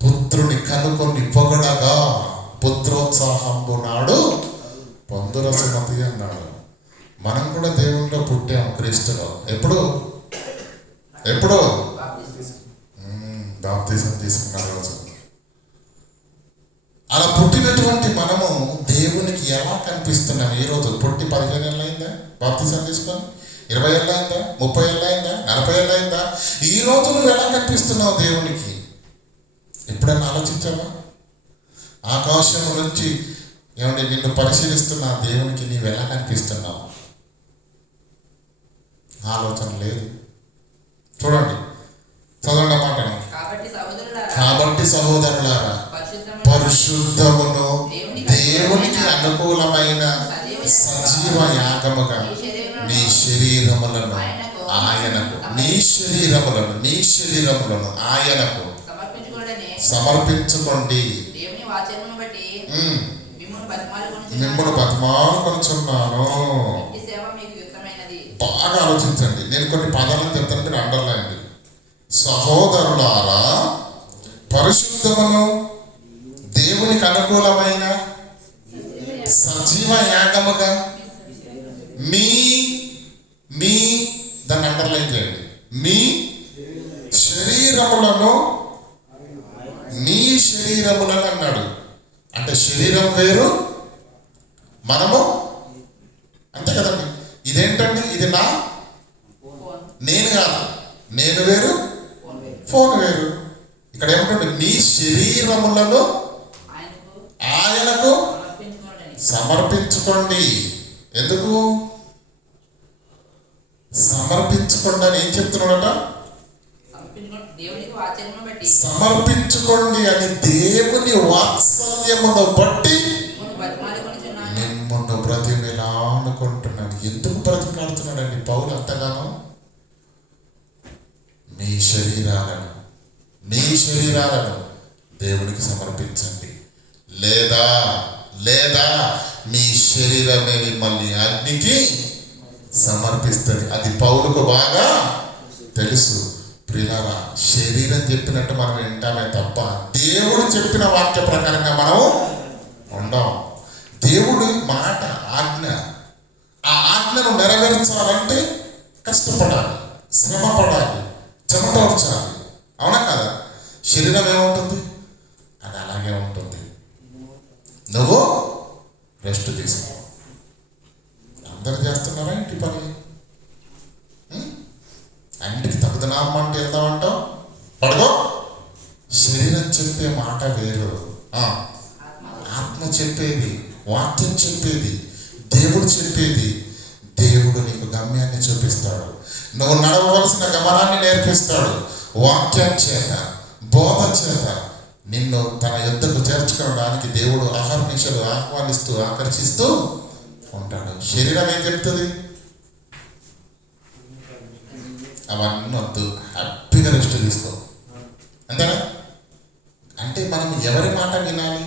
పుత్రుని కనుకొని పొగడగా పుత్రోత్సాహంబు నాడు పొందుర సుమతి అన్నాడు. మనం కూడా దేవునిలో పుట్టాం, క్రీస్తులో. ఎప్పుడు బాప్తిజం తీసుకున్న రోజు. అలా పుట్టినటువంటి మనము దేవునికి ఎలా కనిపిస్తున్నాం? ఈ రోజు పుట్టి 15 ఏళ్ళు అయిందా? బాప్తిజం తీసుకొని 20 ఏళ్ళు అయిందా? 30 ఏళ్ళు అయిందా? 40 ఏళ్ళు అయిందా? ఈ రోజు నువ్వు ఎలా కనిపిస్తున్నావు దేవునికి? ఎప్పుడైనా ఆలోచించావా? ఆకాశం నుంచి ఏమంటే నిన్ను పరిశీలిస్తున్న దేవునికి నీవు ఎలా కనిపిస్తున్నావు? ఆలోచన లేదు. చూడండి, చదవండి మాట. కాబట్టి సహోదరులారా, పరిశుద్ధమును దేవునికి అనుకూలమైన సజీవ యాగముగా నీ శరీరములను ఆయనకు ఆయనకు సమర్పించుకోండి. మిమ్మల్ని బతిమాలుకొనుచున్నాను. బాగా ఆలోచించండి. నేను కొన్ని పదాలను చెప్తాను, మీరు అండర్లైన్. సహోదరులారా, పరిశుద్ధమును దేవునికి అనుకూలమైన సజీవ యాగముగా మీ దాన్ని అండర్లైన్ చేయండి. మీ శరీరములను అన్నాడు. అంటే శరీరం వేరు, మనము అంతే కదండి. ఇదేంటండి? ఇది నేను కాదు, నేను వేరు, ఫోన్ వేరు. ఇక్కడ ఏమంటే మీ శరీరములను ఆయనకు సమర్పించుకోండి. ఎందుకు సమర్పించుకోండి అని ఏం చెప్తున్నాడట? సమర్పించుకోండి అని దేవుని వాత్సల్యమును బట్టి మిమ్మల్ని బ్రతిమిలాడుకుంటున్నాడు. ఎందుకు బ్రతిమిలాడుతున్నాడండి పౌలు అంతగానో? మీ శరీరాలను దేవునికి సమర్పించండి, లేదా మీ శరీరమే మిమ్మల్ని అగ్నికి సమర్పిస్తుంది. అది పౌలుకు బాగా తెలుసు. ప్రియులారా, శరీరం చెప్పినట్టు మనం వింటామే తప్ప దేవుడు చెప్పిన వాక్య ప్రకారంగా మనం ఉండం. దేవుడి మాట ఆజ్ఞ, ఆ ఆజ్ఞను నెరవేర్చాలంటే కష్టపడాలి, శ్రమ పడాలి, చెమటోర్చాలి. అవునా కదా? శరీరం ఏముంటుంది? అది అలాగే ఉంటుంది. నువ్వు రెస్ట్ తీసుకో. అందరు చేస్తున్నారా ఇంటి పని? అన్నిటికి తగుదనామా అంటే వెళ్దామంటావు, పడుకో. శరీరం చెప్పే మాట వేరు, ఆత్మ చెప్పేది, వాక్యం చెప్పేది, దేవుడు చెప్పేది. దేవుడు నీకు గమ్యాన్ని చూపిస్తాడు, నువ్వు నడవవలసిన గమనాన్ని నేర్పిస్తాడు. వాక్యం చేత, బోధ చేత నిన్ను తన యుద్ధకు చేర్చుకోవడానికి దేవుడు అహర్నిశలు ఆహ్వానిస్తూ ఆకర్షిస్తూ ఉంటాడు. శరీరం ఏం చెప్తుంది? అవన్నీ వద్దు, హ్యాపీగా రెస్ట్ తీసుకో, అంతేనా? అంటే మనం ఎవరి మాట వినాలి?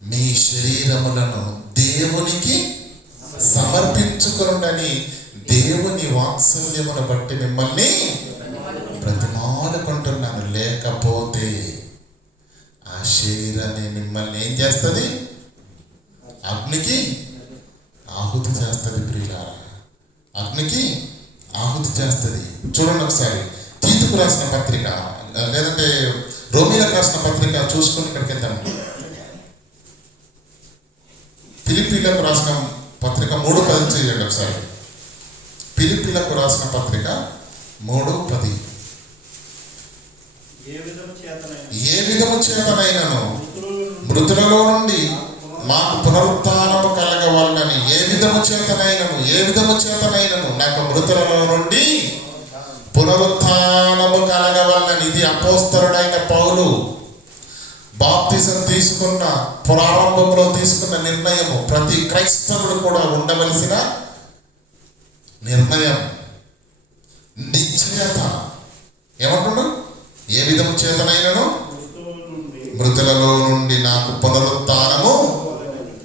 మీ శరీరములను దేవునికి సమర్పించుకొనుడని దేవుని వాత్సల్యమును బట్టి మిమ్మల్ని బ్రతిమాలుకుంటున్నాను. లేకపోతే ఆ శరీరాన్ని మిమ్మల్ని ఏం చేస్తుంది? అగ్నికి ఆహుతి చేస్తుంది. ప్రియులారా, అగ్నికి ఆహుతి చేస్తుంది. చూడండి ఒకసారి తీతుకు రాసిన పత్రిక, లేదంటే రోమీలకు రాసిన పత్రిక చూసుకొని ఇక్కడికి వెళ్తాం. ఫిలిప్పీలకు రాసిన పత్రిక 3:10 చేయండి ఒకసారి. ఫిలిప్పీలకు రాసిన పత్రిక 3:10. ఏ విధము చేతనైనను మృతులలో నుండి మాకు పునరుత్థానము కలగవాలని. ఏ విధము చేతనైనను నాకు మృతులలో నుండి పునరుత్థానము కలగవాలని. ఇది అపోస్తలుడైన పౌలు బాప్తిజం తీసుకున్న ప్రారంభంలో తీసుకున్న నిర్ణయము. ప్రతి క్రైస్తవుడు కూడా ఉండవలసిన నిర్ణయం, నిశ్చయత. ఏమంటున్నాడు? ఏ విధము చేతనైనను మృతులలో నుండి నాకు పునరుత్థానము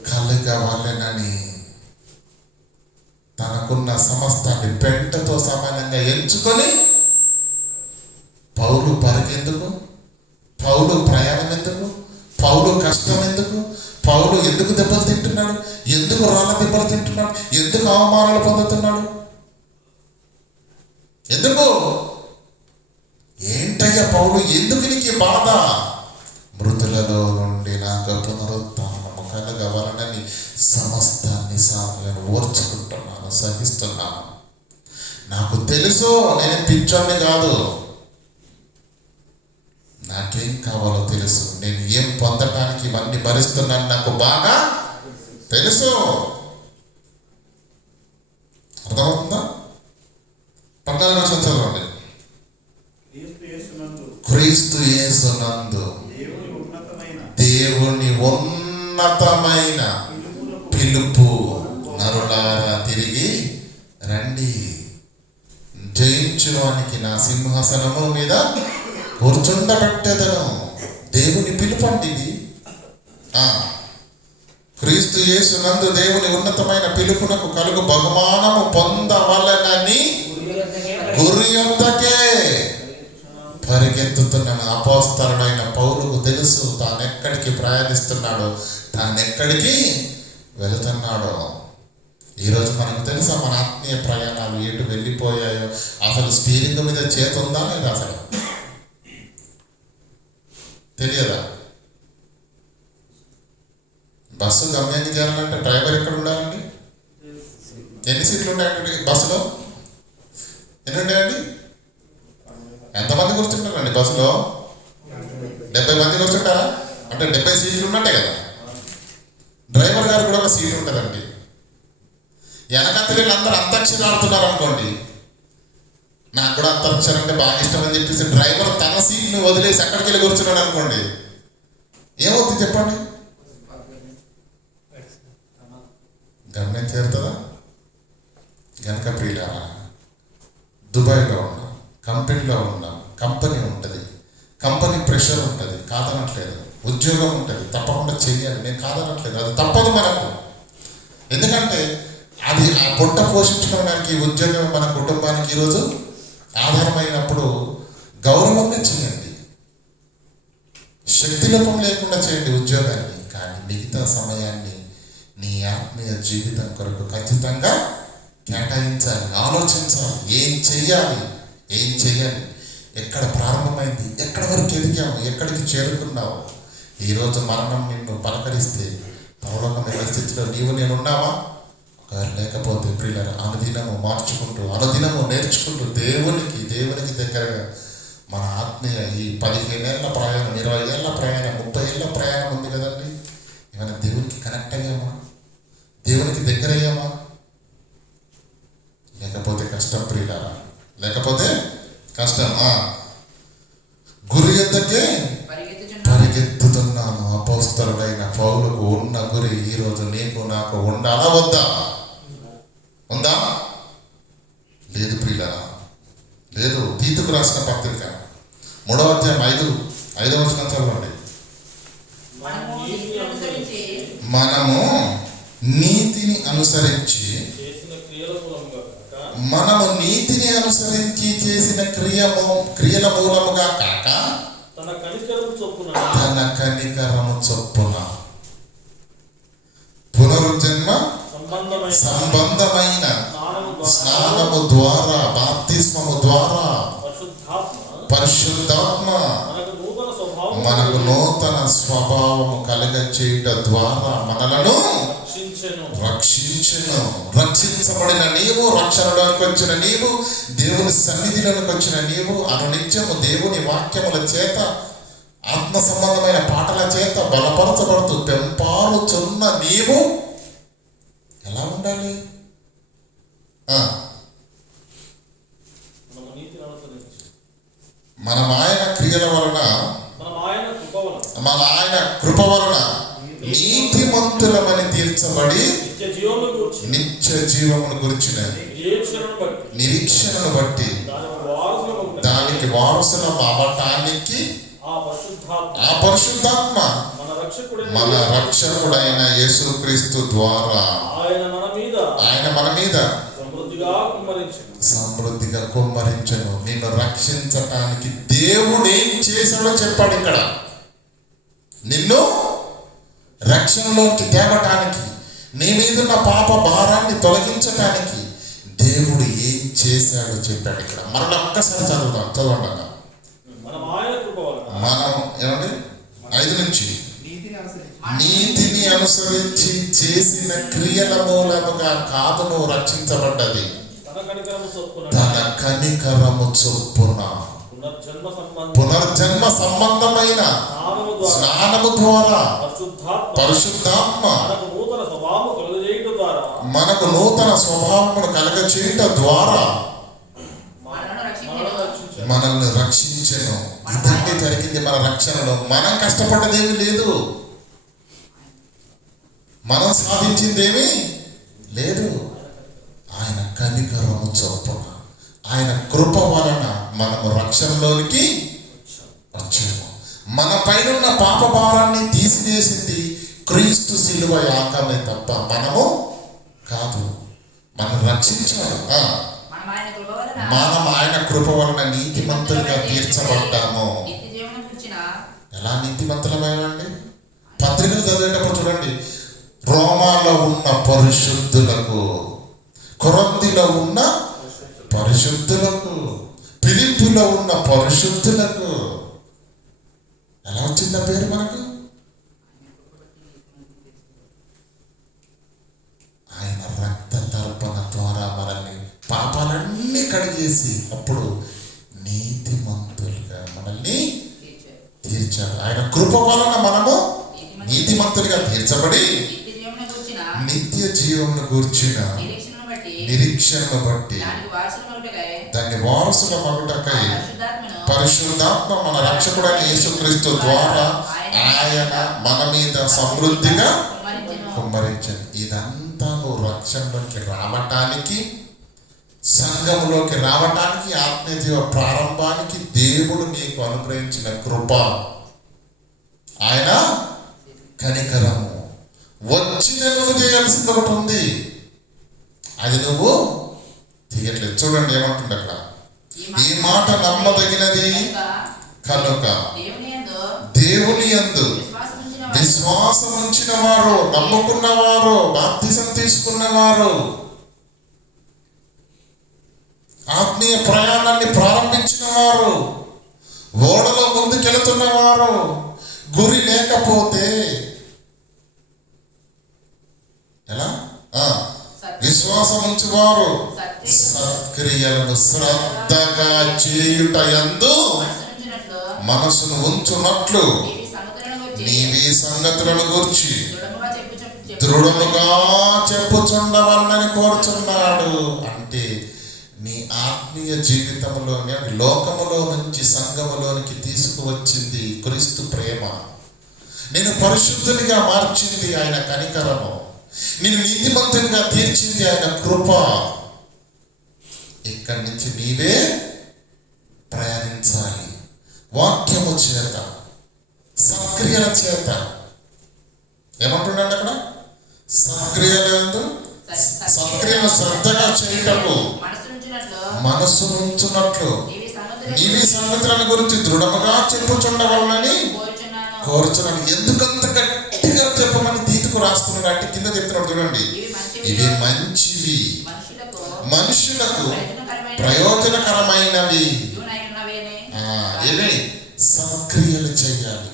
కలగవలెనని. తనకున్న సమస్తాన్ని పెంటతో సమానంగా ఎంచుకొని పౌలు పరిగెందుకు? పౌలు ప్రయాణం ఎందుకు? పౌలు కష్టం ఎందుకు? పౌలు ఎందుకు దెబ్బలు తింటున్నాడు? ఎందుకు రాళ్ళ దెబ్బలు తింటున్నాడు? ఎందుకు అవమానాలు పొందుతున్నాడు? ఎందుకు? ఏంటయ్యా పౌలు, ఎందుకు నీకు బాధ? మృతులలో నుండి నాకు పునరుత్థానము కలగవలనని సమస్తాన్ని నేను ఓర్చుకుంటున్నాను, సహిస్తున్నాను. నాకు తెలుసు, నేను పిచ్చోని కాదు. నాకేం కావాలో తెలుసు. నేను ఏం పొందటానికి ఇవన్నీ భరిస్తున్నాను నాకు బాగా తెలుసు. అర్థమవుతుందా? 14వ చదవండి. క్రీస్తు యేసునందు దేవుని ఉన్నతమైన పిలుపు నరులారా తిరిగి రండి. జయించువానికి నా సింహాసనము మీద కూర్చుండబెట్టెదను. దేవుని పిలుపు అంటే ఇది. క్రీస్తు యేసునందు దేవుని ఉన్నతమైన పిలుపునకు కలుగు బహుమానము పొందవలెనని గురి యొద్దకే పరిగెత్తుతున్నాను. అపోస్తలుడైన పౌలుకు తెలుసు తాను ఎక్కడికి ప్రయాణిస్తున్నాడో, తాను ఎక్కడికి వెళుతున్నాడో. ఈరోజు మనకు తెలుసా మన ఆత్మీయ ప్రయాణాలు ఎటు వెళ్ళిపోయాయో? అసలు స్టీరింగ్ మీద చేతి ఉందా లేదా? అసలు తెలియదా? బస్సు గమ్యానికి చేరాలంటే డ్రైవర్ ఎక్కడ ఉండాలండి? ఎన్ని సీట్లు ఉంటాయండి బస్సులో? ఎన్ని ఉంటాయండి? ఎంతమంది కూర్చుంటారండి బస్సులో? 70 మంది కూర్చుంటారా? అంటే 70 సీట్లు ఉన్నట్టే కదా. డ్రైవర్ గారు కూడా ఒక సీట్ ఉంటుందండి. వెనకంతలు అందరూ అంతాక్షరి ఆడుతున్నారు అనుకోండి, నాకు కూడా అంతరిక్షం అంటే బాగా ఇష్టం అని చెప్పేసి డ్రైవర్ తన సీట్ని వదిలేసి అక్కడికి వెళ్ళి కూర్చున్నాడు అనుకోండి, ఏమవుతుంది చెప్పండి? గమ్యం చేరుతుందా? గనక ప్రియులారా, దుబాయ్లో ఉన్నాం, కంపెనీలో ఉన్నాం, కంపెనీ ఉంటుంది, కంపెనీ ప్రెషర్ ఉంటుంది, కాదనట్లేదు. ఉద్యోగం ఉంటుంది, తప్పకుండా చెయ్యాలి, నేను కాదనట్లేదు, అది తప్పదు మనకు. ఎందుకంటే అది ఆ పొట్ట పోషించుకోవడానికి ఉద్యోగం మన కుటుంబానికి ఈరోజు ఆధారమైనప్పుడు గౌరవంగా చేయండి, శక్తిలోపం లేకుండా చేయండి ఉద్యోగాన్ని. కానీ మిగతా సమయాన్ని నీ ఆత్మీయ జీవితం కొరకు ఖచ్చితంగా కేటాయించాలి, ఆలోచించాలి. ఏం చెయ్యాలి, ఏం చెయ్యాలి, ఎక్కడ ప్రారంభమైంది, ఎక్కడి వరకు ఎదిగాము, ఎక్కడికి చేరుకున్నావు. ఈరోజు మరణం నిన్ను పలకరిస్తే పరలోకం వెళ్ళే స్థితిలో నీవు నేను ఉన్నావా? లేకపోతే ప్రియులారా, అనుదినము మార్చుకుంటూ, అనుదినము నేర్చుకుంటూ దేవునికి దగ్గరగా మన ఆత్మీయ ఈ 15 ఏళ్ళ ప్రయాణం, 20 ఏళ్ళ ప్రయాణం, 30 ఏళ్ళ ప్రయాణం ఉంది కదండి. ఏమైనా దేవునికి కనెక్ట్ అయ్యామా? దేవునికి దగ్గర అయ్యామా? లేకపోతే కష్టం ప్రియులారా, లేకపోతే కష్టం. గురి ఎద్దకే పరిగెత్తుతున్నాను. అపోస్తలుడైన పౌలుకు ఉన్న గురి ఈరోజు నీకు నాకు ఉండాలా వద్దా? ఉందా? లేదు ప్రియులారా, లేదు. తీతుకు రాసిన పత్రిక 3వ అధ్యాయం 5వ వచనం చదవండి. మనము నీతిని అనుసరించి చేసిన క్రియల మూలముగా కాక తన కనికరము చొప్పున పునరుజన్మ సంబంధమైన స్నానము ద్వారా, బాప్తిస్మము ద్వారా పరిశుద్ధాత్మ మనకు నూతన స్వభావము కలుగచేయుట ద్వారా మనలను రక్షించెను. రక్షించబడిన నీవు, రక్షణలోనికి వచ్చిన నీవు, దేవుని సన్నిధిలోనికి వచ్చిన నీవు, అనునిత్యము దేవుని వాక్యముల చేత, ఆత్మ సంబంధమైన పాటల చేత బలపరచబడుతూ పెంపారుచున్న నీవు ఎలా ఉండాలి? మనం ఆయన క్రియల వలన, మన ఆయన కృప వలన నీతిమంతులమని తీర్చబడి నిత్య జీవమును గురించిన నిరీక్షణను బట్టి దానికి వారసులం అవ్వటానికి ఆ పరిశుద్ధాత్మ మన రక్షకుడైన యేసుక్రీస్తు ద్వారా ఆయన మన మీద సమృద్ధిగా కుమ్మరించను. నిన్ను రక్షించటానికి దేవుడు ఏం చేశాడో చెప్పాడు ఇక్కడ. నిన్ను రక్షణలోకి తేవటానికి, నీ మీదున్న పాప భారాన్ని తొలగించటానికి దేవుడు ఏం చేశాడో చెప్పాడు ఇక్కడ. మరలా ఒక్కసారి చదవండి. మనం ఏమండి 5 నుంచి నీతిని అనుసరించి చేసిన క్రియల మూలముగా కాదు నువ్వు రక్షించబడ్డది, తన కనికరము చొప్పున పునర్జన్మ సంబంధమైన స్నానము ద్వారా పరిశుద్ధాత్మ మనకు నూతన స్వభావమును కలగచేయుట ద్వారా మనల్ని రక్షించెను. ఇదంటే జరిగింది మన రక్షణలో. మనం కష్టపడ్డదేమీ లేదు, మనం సాధించిందేమీ లేదు. ఆయన కనికరము చొప్పున, ఆయన కృప వలన మనము రక్షణలోనికి వచ్చాము. మన పైన పాప భారాన్ని తీసివేసింది క్రీస్తు శిలువ యాగమే తప్ప మనము కాదు. మనం రక్షించాడు. మనం ఆయన కృప వలన నీతిమంతులుగా తీర్చబడ్డాము. ఎలా నీతిమంతులమేమండి? పత్రికలు చదివేటప్పుడు చూడండి, రోమాలో ఉన్న పరిశుద్ధులకు, కొరింథీలో ఉన్న పరిశుద్ధులకు, ఫిలిప్పీలో ఉన్న పరిశుద్ధులకు ఎలా వచ్చిందా పేరు మనకు? ఆయన రక్త తర్పణ ద్వారా మనల్ని పాపాలన్నీ కడిగేసి అప్పుడు నీతిమంతులుగా మనల్ని తీర్చాడు. ఆయన కృప వలన మనము నీతిమంతులుగా తీర్చబడి నిత్య జీవమును గూర్చిన నిరీక్షణను బట్టి దాని వారసుల మగుటకై పరిశుద్ధాత్మ మన రక్షకుడైన యేసుక్రీస్తు ద్వారా ఆయన మన మీద సమృద్ధిగా కుమ్మరించండి. ఇదంతా నువ్వు రక్షణలోకి రావటానికి, సంఘంలోకి రావటానికి, ఆత్మీయ ప్రారంభానికి దేవుడు నీకు అనుగ్రహించిన కృప, ఆయన కనికరము. వచ్చిన నువ్వు చేయాల్సింది ఒకటి ఉంది, అది నువ్వు తీయట్లేదు. చూడండి ఏమంటుంది అక్కడ, ఈ మాట నమ్మదగినది కనుక దేవుని యందు విశ్వాసం ఉంచిన వారు, నమ్ముకున్నవారు, బాప్తిసం తీసుకున్నవారు, ఆత్మీయ ప్రయాణాన్ని ప్రారంభించిన వారు, ఓడలో ముందుకెళ్తున్న వారు, గురి లేకపోతే ఎలా విశ్వాసం ఉంచువారు సత్క్రియలను శ్రద్ధగా చేయుట యందు మనసును ఉంచునట్లు నీవీ సంగతులను గూర్చి దృఢముగా చెప్పుచుండవలనని కోరుచున్నాడు. అంటే నీ ఆత్మీయ జీవితంలోని లోకములో నుంచి సంఘములోనికి తీసుకువచ్చింది క్రీస్తు ప్రేమ, నేను పరిశుద్ధునిగా మార్చింది ఆయన కనికరము, నేను నీతిమంతునిగా తీర్చింది ఆయన కృప. ఇక్కడి నుంచి నీవే ప్రయాణించాలి. వాక్యము చేత, సక్రియల చేత. ఏమంటున్నాడు అక్కడ? సక్రియలు సక్రియను శ్రద్ధగా చేయటకు మనస్సు ఉంచున్నట్లు నీవి సంగతులను గురించి దృఢముగా చెప్పుచుండవలనని కోరుచున్నాను. ఎందుకంత గట్టిగా చెప్పమని తీతుకు రాస్తున్నాడు అంటే కింద చెప్తున్నాడు చూడండి, ఇవి మంచివి, మనుషులకు ప్రయోజనకరమైనవి. ఇవి సక్రియలు చేయాలి.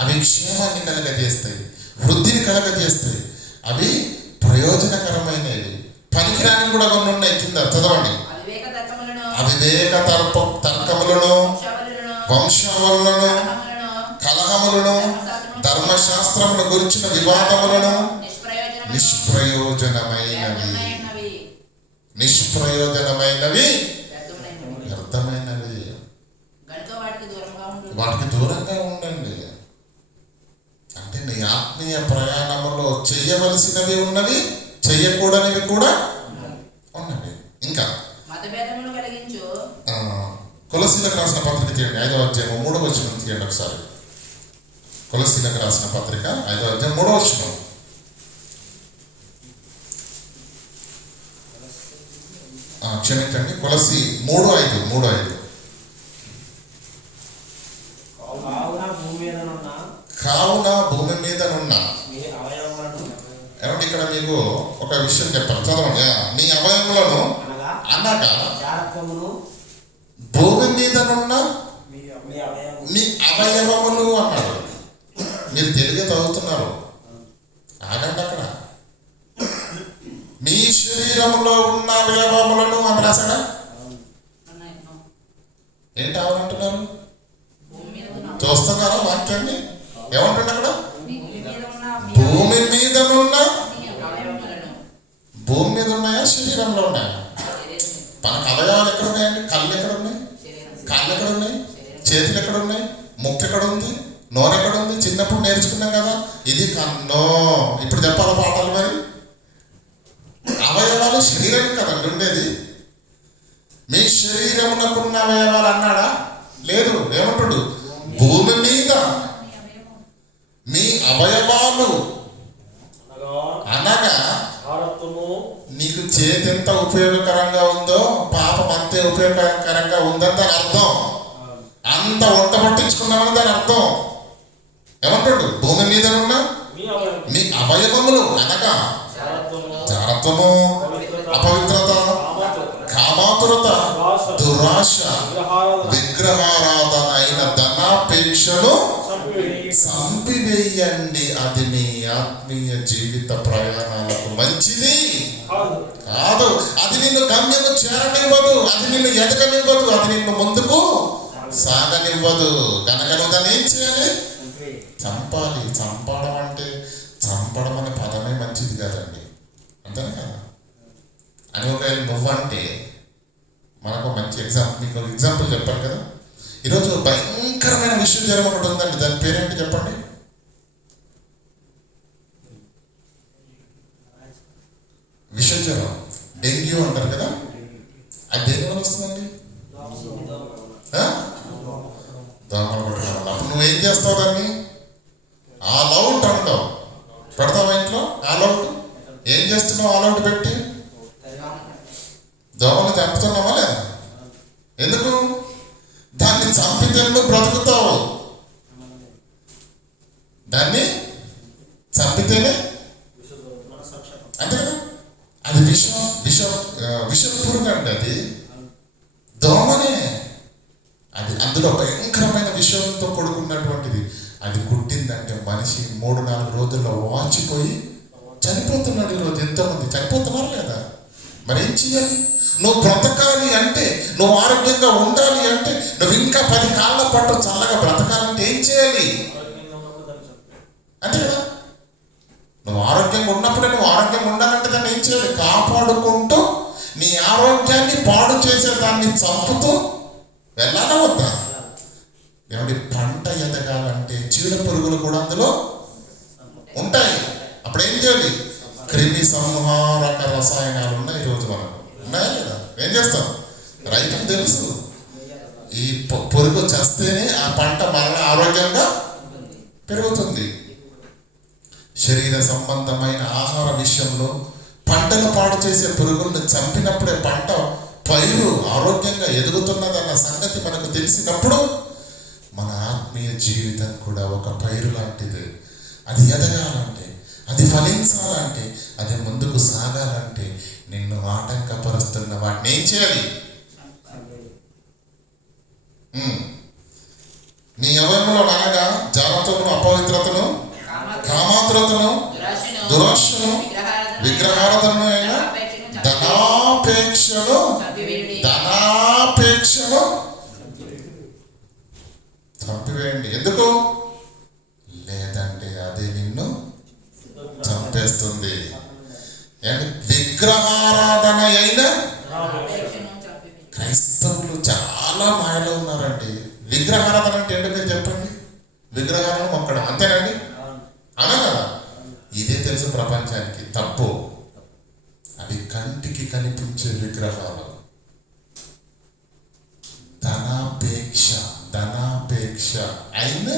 అవి క్షేమాన్ని కలగజేస్తాయి, వృద్ధిని కలగజేస్తాయి, అవి ప్రయోజనకరమైనవి. పనికిరాని కూడా కొన్ని ఉన్నాయి, కింద చదవండి. అవివేక తర్కములను, వంశావళులను, కలహములను, ధర్మశాస్త్రమును గురించిన వివాదములను, నిష్ప్రయోజనమైనవి వ్యర్థమైనవి, వాటికి దూరంగా ఉండండి. అంటే నీ ఆత్మీయ ప్రయాణంలో చేయవలసినవి ఉన్నవి, చెయ్యకూడనివి కూడా ఉన్నవి. ఇంకా కొలసీలకు రాసిన పత్రిక తీయండి, 5వ అధ్యాయం 3వ వచనం తీయండి ఒకసారి. కొలసీలకు రాసిన పత్రిక 5వ అధ్యాయం 3వ వచనం. క్షమించండి, కొలసీ 3:5. కావున భూమి మీదనున్న ఏమంటే ఇక్కడ మీకు ఒక విషయం చెప్పాను, చదవండి. నీ అవయములను అనగా భూమి మీదనున్న నీ అవయవములు అన్నాడు. మీరు తెలుగే చదువుతున్నారు, ఆగండి. అక్కడ మీ శరీరంలో ఉన్న అవయవములను అని రాసాడా? ఏంటి అవనంటున్నారు? చూస్తున్నారా వాక్యాన్ని? ఏమంటున్నా అక్కడ? భూమి మీదనున్న, భూమి మీద ఉన్నాయా, శరీరంలో ఉన్నాయా? మనకు అవయవాలు ఎక్కడ ఉన్నాయండి? కళ్ళు ఎక్కడ ఉన్నాయి? కాళ్ళు ఎక్కడ ఉన్నాయి? చేతులు ఎక్కడ ఉన్నాయి? ముక్కు ఎక్కడ ఉంది? నోరు ఎక్కడ ఉంది? చిన్నప్పుడు నేర్చుకున్నాం కదా, ఇది కన్ను. ఇప్పుడు చెప్పాల పాఠాలు. మరి అవయవాలు శరీరం కదండి ఉండేది. మీ శరీరమునకున్న అవయవాలు అన్నాడా? లేదు. ఏమంటాడు? భూమి మీద మీ అవయవాలు అనగా నీకు చేతి ఎంత ఉపయోగకరంగా ఉందో పాపం అంతే ఉపయోగకరంగా ఉందని దాని అర్థం. అంత వంట పట్టించుకున్నామని దాని అర్థం. ఏమంటాడు? భూమి మీద ఉన్న మీ అవయవములు అనగా జారత్వము, అపవిత్రత, కామాతురత, దురాశ, విగ్రహారాధన అయిన ధనాపేక్షను చంపివేయండి. అది మీ ఆత్మీయ జీవిత ప్రయాణాలకు మంచిది కాదు. అది నిన్ను గమ్యము చేరనివ్వదు, అది నిన్ను ఎదగనివ్వదు, అది నిన్ను ముందుకు సాగనివ్వదు. కనుక నువ్వు దాన్ని ఏం చేయాలి? చంపాలి. చంపడం అంటే చంపడం అనే పదమే మంచిది కాదండి, అంతేనా కదా? అని ఒకవేళ నువ్వంటే, మనకు మంచి ఎగ్జాంపుల్, మీకు ఎగ్జాంపుల్ చెప్పాను కదా. ఈరోజు భయంకరమైన విషయం జ్వరం ఒకటి ఉందండి. దాని పేరేంటి చెప్పండి? విష జ్వరం, డెంగ్యూ అంటారు కదా. అది దేని వల్ల వస్తుందండి? దోమలు పట్టడం వల్ల. అప్పుడు నువ్వేం చేస్తావు? దాన్ని ఆల్ అవుట్ అంటావు. పెడతావా ఇంట్లో ఆల్ అవుట్? ఏం చేస్తున్నావు ఆల్ అవుట్ పెట్టి? దోమలు చంపుతున్నావా లేదా? ఎందుకు? దాన్ని చంపితే నువ్వు బ్రతుకుతావు. దాన్ని చంపితేనే అంతే కదా. అది విషపురుగు అంటే అది దోమనే. అది అందులో భయంకరమైన విషయంతో కూడుకున్నటువంటిది. అది కుట్టిందంటే మనిషి 3-4 రోజుల్లో వాచిపోయి చనిపోతున్నాడు. ఈరోజు ఎంతోమంది చనిపోతున్నారు లేదా? మరి ఏం చేయాలి? నువ్వు బ్రతకాలి అంటే, నువ్వు ఆరోగ్యంగా ఉండాలి అంటే, నువ్వు ఇంకా 10 కాళ్ళ పాటు చల్లగా బ్రతకాలంటే ఏం చేయాలి? అంతే కదా. నువ్వు ఆరోగ్యంగా ఉన్నప్పుడే నువ్వు ఆరోగ్యంగా ఉండాలంటే దాన్ని ఏం చేయాలి? కాపాడుకుంటూ నీ ఆరోగ్యాన్ని పాడు చేసే దాన్ని చంపుతూ వెళ్ళాలా వద్దా? ఏమంటే పంట ఎదగాలంటే చీడ పురుగులు కూడా అందులో ఉంటాయి. అప్పుడు ఏం చేయాలి? క్రిమి సంహారక రసాయనాలు ఉన్నాయి ఈరోజు మనకు. ఉన్నాయా లేదా? ఏం చేస్తాం? రైతుకు తెలుసు, ఈ పురుగు చేస్తేనే ఆ పంట మరణ ఆరోగ్యంగా పెరుగుతుంది. శరీర సంబంధమైన ఆహార విషయంలో పంటను పాడు చేసే పురుగులను చంపినప్పుడే పంట పైరు ఆరోగ్యంగా ఎదుగుతున్నదన్న సంగతి మనకు తెలిసినప్పుడు మన ఆత్మీయ జీవితం కూడా ఒక పైరు లాంటిది. అది ఎదగాలంటే, అది ఫలించాలంటే, అది ముందుకు సాగాలంటే నిన్ను ఆటంకపరుస్తున్న వాటిని ఏం చేయాలి? నీ యవ్వనంలో అనగా జాగ్రత్తను, అపవిత్రతను, కామాతురతను, దురాశను, విగ్రహారాధనను అయిన ధనాపేక్షను చంపివేయండి. ఎందుకు? లేదంటే అది నిన్ను చంపేస్తుంది. విగ్రహారాధన అయిన క్రైస్తవులు చాలా మాయలో ఉన్నారండి. విగ్రహారాధన అంటే ఏంటో మీరు చెప్పండి. విగ్రహాలను మొక్కడం అంతేనండి, అనగా ఇదే తెలుసు ప్రపంచానికి. తప్పు. అవి కంటికి కనిపించే విగ్రహాలు. ధనాపేక్ష అయిన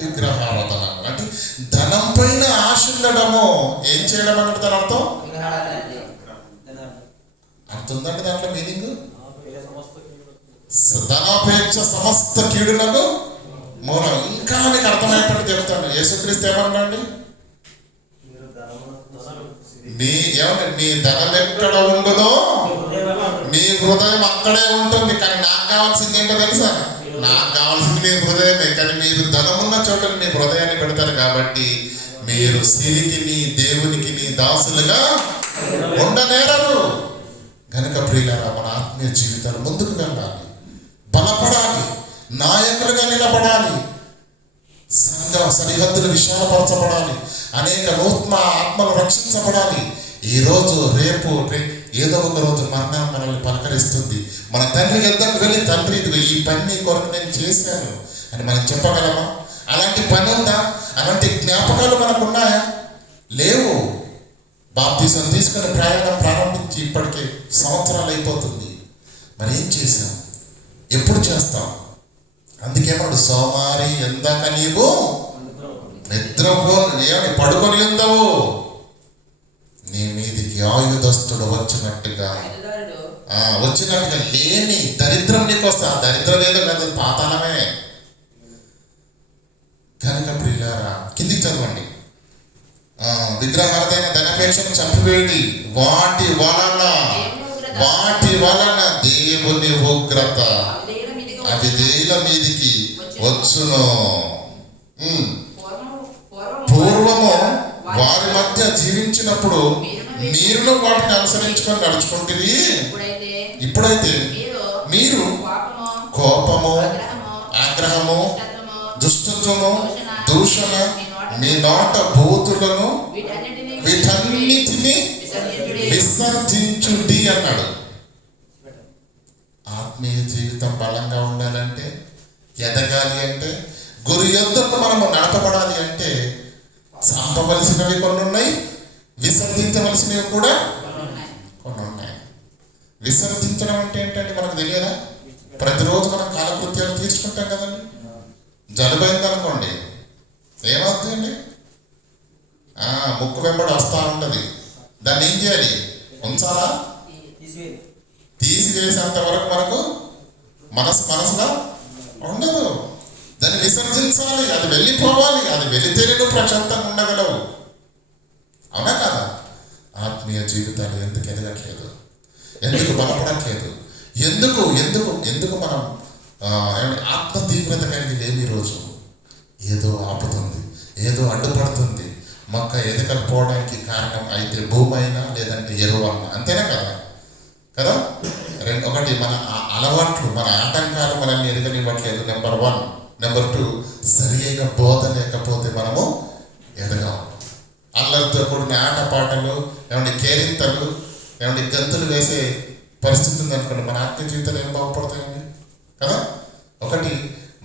విగ్రహారాధన అంటే ధనం పైన ఆశ ఉండడము. ఏం చేయడం అన్నట్టు దాని అర్థం ఉందండి. దాంట్లో మీనింగ్ ధనాపేక్ష సమస్త కీడులకు మూలం. ఇంకా మీకు అర్థమయ్యేటట్టు చెప్తాను. యేసుక్రీస్తు ఏమన్నాడండి? నీ ధనం ఎక్కడ ఉండునో మీ హృదయం అక్కడే ఉంటుంది. కానీ నాకు కావాల్సింది ఏంటో తెలుసా? నాకు కావాల్సింది మీ హృదయమే. కానీ మీరు ధనం ఉన్న చోట మీ హృదయాన్ని పెడతారు కాబట్టి మీరు సిరికిని దేవునికి దాసులుగా ఉండనేరరు. కనుక ప్రియులారా, మన ఆత్మీయ జీవితాలు ముందుకు వెళ్ళాలి, బలపడాలి, నాయకులుగా నిలబడాలి, సంఘ సరిహద్దులు విశాలపరచబడాలి, అనేక నూతన ఆత్మలు రక్షించబడాలి. ఈరోజు రేపు ఏదో ఒక రోజు మరణం మనల్ని పలకరిస్తుంది. మన తండ్రి వద్దకు వెళ్ళి, తండ్రి ఇదిగో ఈ పని కొరకు నేను చేశాను అని మనం చెప్పగలమా? అలాంటి పని ఉందా? అలాంటి జ్ఞాపకాలు మనకు ఉన్నాయా? లేవు. బాప్తిసం తీసుకుని ప్రయాణం ప్రారంభించి ఇప్పటికే సంవత్సరాలు అయిపోతుంది. మరి ఏం చేశాం? ఎప్పుడు చేస్తాం? అందుకేమన్నాడు? సోమారి ఎందాక నీవు నిద్రపోను ఏమని పడుకొని ఉందవు, నీ మీదికి ఆయుధస్తుడు వచ్చినట్టుగా లేని దరిద్రం నీకు వస్తా. దరిద్రం ఏదో కాదు, పాతాళమే. కనుక ప్రియులారా, కిందికి చదవండి. విగ్రహార్థమైన ధనాపేక్షను చంపివేయండి. వాటి వలన దేవుని ఉగ్రత అవిధేయుల మీదికి వచ్చును. పూర్వము వారి మధ్య జీవించినప్పుడు మీరును వాటిని అనుసరించుకొని నడుచుకుంటుంది. ఇప్పుడైతే మీరు కోపము, ఆగ్రహము, దుష్టత్వము, దూషణ, మీ నోట బూతులను వీటన్నిటిని విసర్జించుడి అన్నాడు. ఆత్మీయ జీవితం బలంగా ఉండాలంటే, ఎదగాలి అంటే, గురి యొద్దకు మనము నడపబడాలి అంటే చంపవలసినవి కొన్ని ఉన్నాయి, విసర్జించవలసినవి కూడా కొన్ని ఉన్నాయి. విసర్జించడం అంటే ఏంటంటే మనకు తెలియదా? ప్రతిరోజు మనం కాలకృత్యాలు తీర్చుకుంటాం కదండి. జలుబైంది అనుకోండి, ఏమవుతుందండి? ముక్కు వెంబడి వస్తూ ఉంటుంది. దాన్ని ఏం చేయాలి? ఉంచాలా? తీసివేసేంత వరకు మనకు మనసులో ఉండదు. దాన్ని విసర్జించాలి, అది వెళ్ళిపోవాలి. అది వెళితేనే నువ్వు ప్రశాంతంగా ఉండగలవు. అవునా కాదా? ఆత్మీయ జీవితాలు ఎందుకు ఎదగట్లేదు? ఎందుకు బలపడట్లేదు? ఎందుకు ఎందుకు ఎందుకు మనం ఆత్మ తీవ్రత కలిగి లేని రోజు ఏదో ఆపుతుంది, ఏదో అడ్డుపడుతుంది. మొక్క ఎదగకపోవడానికి కారణం అయితే భూమి అయినా లేదంటే ఎరువు అన్న, అంతేనా కదా? కదా, ఒకటి మన అలవాట్లు, మన ఆటంకాలు మనల్ని ఎదగనివ్వట్లేదు. నెంబర్ 1. నెంబర్ 2, సరి అయిన బోధ లేకపోతే మనము ఎదగాం. అల్లరితో కూడిన ఆటపాటలు, ఏమంటే కేరింతలు, ఏమంటే గంతులు వేసే పరిస్థితి ఉంది అనుకోండి, మన ఆత్మీయ జీవితాలు ఏం బాగుపడతాయండి కదా? ఒకటి,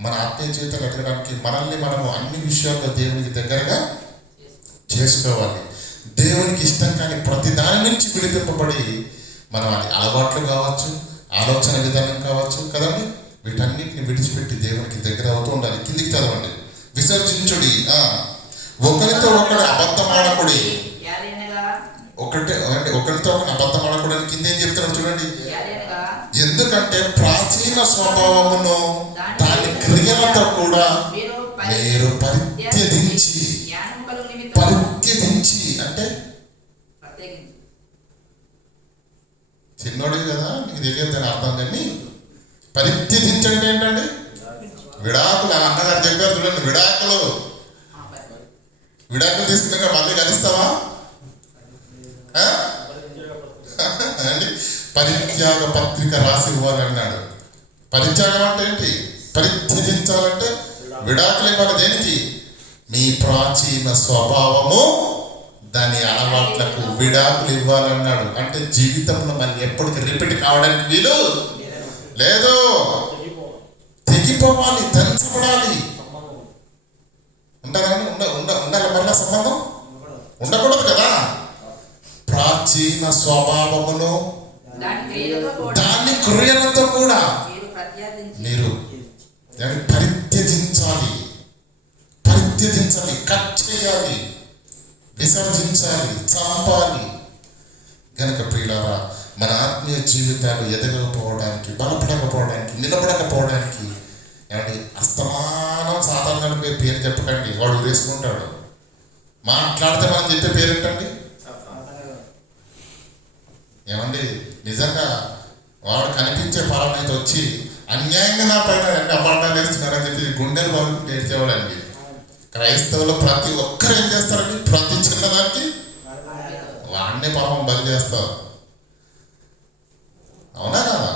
మన ఆత్మీయ జీవితాలు ఎదగడానికి మనల్ని మనము అన్ని విషయాల్లో దేవునికి దగ్గరగా చేసుకోవాలి. దేవునికి ఇష్టం కానీ ప్రతి దాని నుంచి విడిపింపబడి మనం అది అలవాట్లు కావచ్చు, ఆలోచన విధానం కావచ్చు కదండి, వీటన్నిటిని విడిచిపెట్టి దేవునికి దగ్గర అవుతూ ఉండాలి. కిందికి చదవండి. విసర్జించుడి, ఒకరితో ఒకడు అబద్ధం ఆడకుడి. ఒకరితో ఒకటి అబద్ధం ఆడకూడని కింద ఏం చెప్తున్నాడు చూడండి. ఎందుకంటే ప్రాచీన స్వభావమును దాని క్రియలతో కూడా మీరు పరిత్యజించి అంటే చిన్నోడు కదా, నీకు తెలియదు అని అర్థం. కానీ పరిత్యజించండి ఏంటండి? విడాకులు. అన్నగారు చెప్పారు చూడండి, విడాకులు తీసుకున్నాక మళ్ళీ కలుస్తావా అండి? పరిత్యాగ పత్రిక రాసి ఇవ్వాలన్నాడు. పరిత్యాగం అంటే ఏంటి? పరిత్యజించాలంటే విడాకులు ఇవ్వాలి. దేనికి? మీ ప్రాచీన స్వభావము దాని అలవాట్లకు విడాకులు ఇవ్వాలన్నాడు. అంటే జీవితంలో మళ్ళీ ఎప్పటికీ రిపీట్ కావడానికి వీలు లేదు. తెగిపోవాలి, దంచబడాలి. ఉండాలని ఉండాలి మళ్ళా సంబంధం ఉండకూడదు కదా. ప్రాచీన స్వభావమును దాని క్రియలతో కూడా మీరు పరిత్యజించాలి, కట్ చేయాలి, విసర్జించాలి, చంపాలి. కనుక ప్రియులారా, మన ఆత్మీయ జీవితాలు ఎదగకపోవడానికి, బలపడకపోవడానికి, నిలబడకపోవడానికి ఏమండి అస్తమానం సాధారణ పేరు చెప్పకండి. వాడు వేసుకుంటాడు. మాట్లాడితే మనం చెప్పే పేరు ఏంటండి? ఏమండి నిజంగా వాడు కనిపించే పాలనైతే వచ్చి అన్యాయంగా నా పైన అపార్థాలు వేస్తున్నారని చెప్పి గుండెలు బాగు నేర్చేవాడండి. క్రైస్తవులు ప్రతి ఒక్కరు ఏం చేస్తారండి? ప్రతి చిన్నదానికి వాడినే పాపం బలి చేస్తారు. అవునా కదా?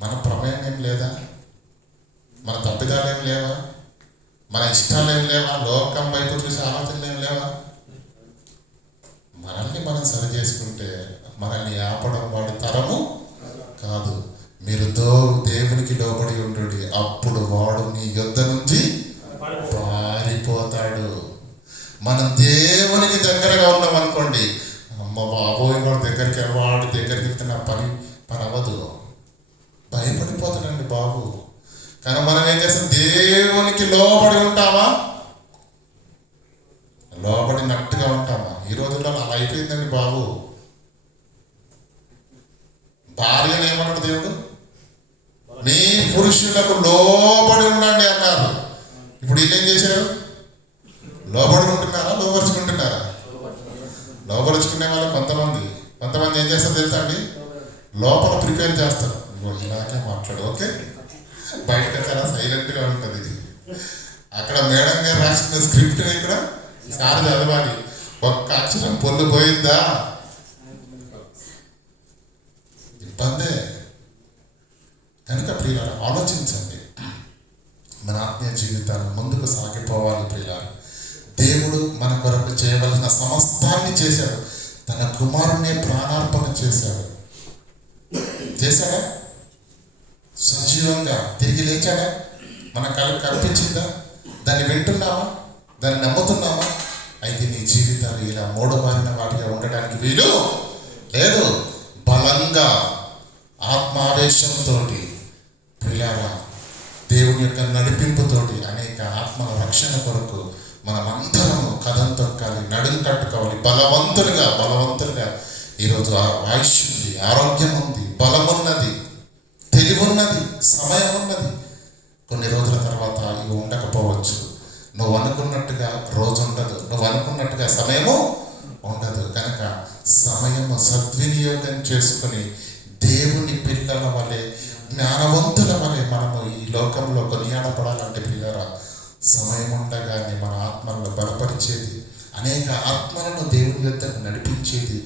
మన ప్రమేయం ఏం లేదా? మన తప్పిదాలు ఏం లేవా? మన ఇష్టాలు ఏం లేవా? లోకం వైపు చూసే ఆలోచనలు ఏం లేవా? మనల్ని మనం సరి చేసుకుంటే మనల్ని ఆపడం వాడి తరము కాదు. మీరు దేవునికి లోబడి ఉండండి, అప్పుడు వాడు మీ యొద్ద నుంచి పారిపోతాడు. మనం దేవునికి దగ్గరగా ఉన్నాం అనుకోండి, అమ్మ బాబోయ్ వాడు దగ్గరికి వెళ్తే నా పని అవ్వదు, భయపడిపోతాడండి బాబు. కానీ మనం ఏం చేస్తాం? దేవునికి లోబడి ఉంటామా? లోబడినట్టుగా ఉంటామా? ఈ రోజుల్లో అలా అయిపోయిందండి బాబు. భార్యను ఏమన్నాడు దేవుడు? మీ పురుషులకు లోబడి ఉండండి అన్నారు. ఇప్పుడు వీళ్ళు ఏం చేశారు? లోబడి ఉంటున్నారా? లోపరుచుకుంటున్నారా? లోపరుచుకునే వాళ్ళు కొంతమంది ఏం చేస్తారు తెలుసా అండి? లోపల ప్రిపేర్ చేస్తారు. ఇలాగే మాట్లాడు, ఓకే, బయట చాలా సైలెంట్గా ఉంటుంది. అక్కడ మేడం గారు రాసిన స్క్రిప్ట్ని ఇక్కడ సార్ చదవాలి. ఒక్క అక్షరం పొల్లు పోయిందా ఇబ్బందే. కనుక ప్రియులారా, ఆలోచించండి. మన ఆత్మీయ జీవితాలు ముందుకు సాగిపోవాలి ప్రియులారా. దేవుడు మన కొరకు చేయవలసిన సమస్తాన్ని చేశాడు. తన కుమారుణ్ణి ప్రాణార్పణ చేశాడా? సజీవంగా తిరిగి లేచాడా? మన కళ్ళకు కనిపించిందా? దాన్ని వింటున్నావా? దాన్ని నమ్ముతున్నావా? అయితే నీ జీవితాలు ఇలా మూడబారిన వాటిగా ఉండడానికి వీలు లేదు. బలంగా ఆత్మావేశంతో ప్రియులారా, దేవుని యొక్క నడిపింపుతోటి అనేక ఆత్మల రక్షణ కొరకు మనమందరము కథం తొక్కాలి, నడుం కట్టుకోవాలి. బలవంతులుగా ఈరోజు ఆయుష్ ఉంది, ఆరోగ్యం ఉంది, బలం ఉన్నది, తెలివి ఉన్నది, సమయం ఉన్నది. కొన్ని రోజుల తర్వాత ఇవి ఉండకపోవచ్చు. నువ్వు అనుకున్నట్టుగా రోజు ఉండదు, నువ్వు అనుకున్నట్టుగా సమయము ఉండదు. కనుక సమయము సద్వినియోగం చేసుకుని దేవుని పిల్లల వలె, జ్ఞానవంతుల వలె మనము ఈ లోకంలో కొనియాడపడాలంటే పిల్లరా, సమయం ఉండగానే మన ఆత్మలను బలపరిచేది, అనేక ఆత్మలను దేవుని యొద్దకు నడిపించేది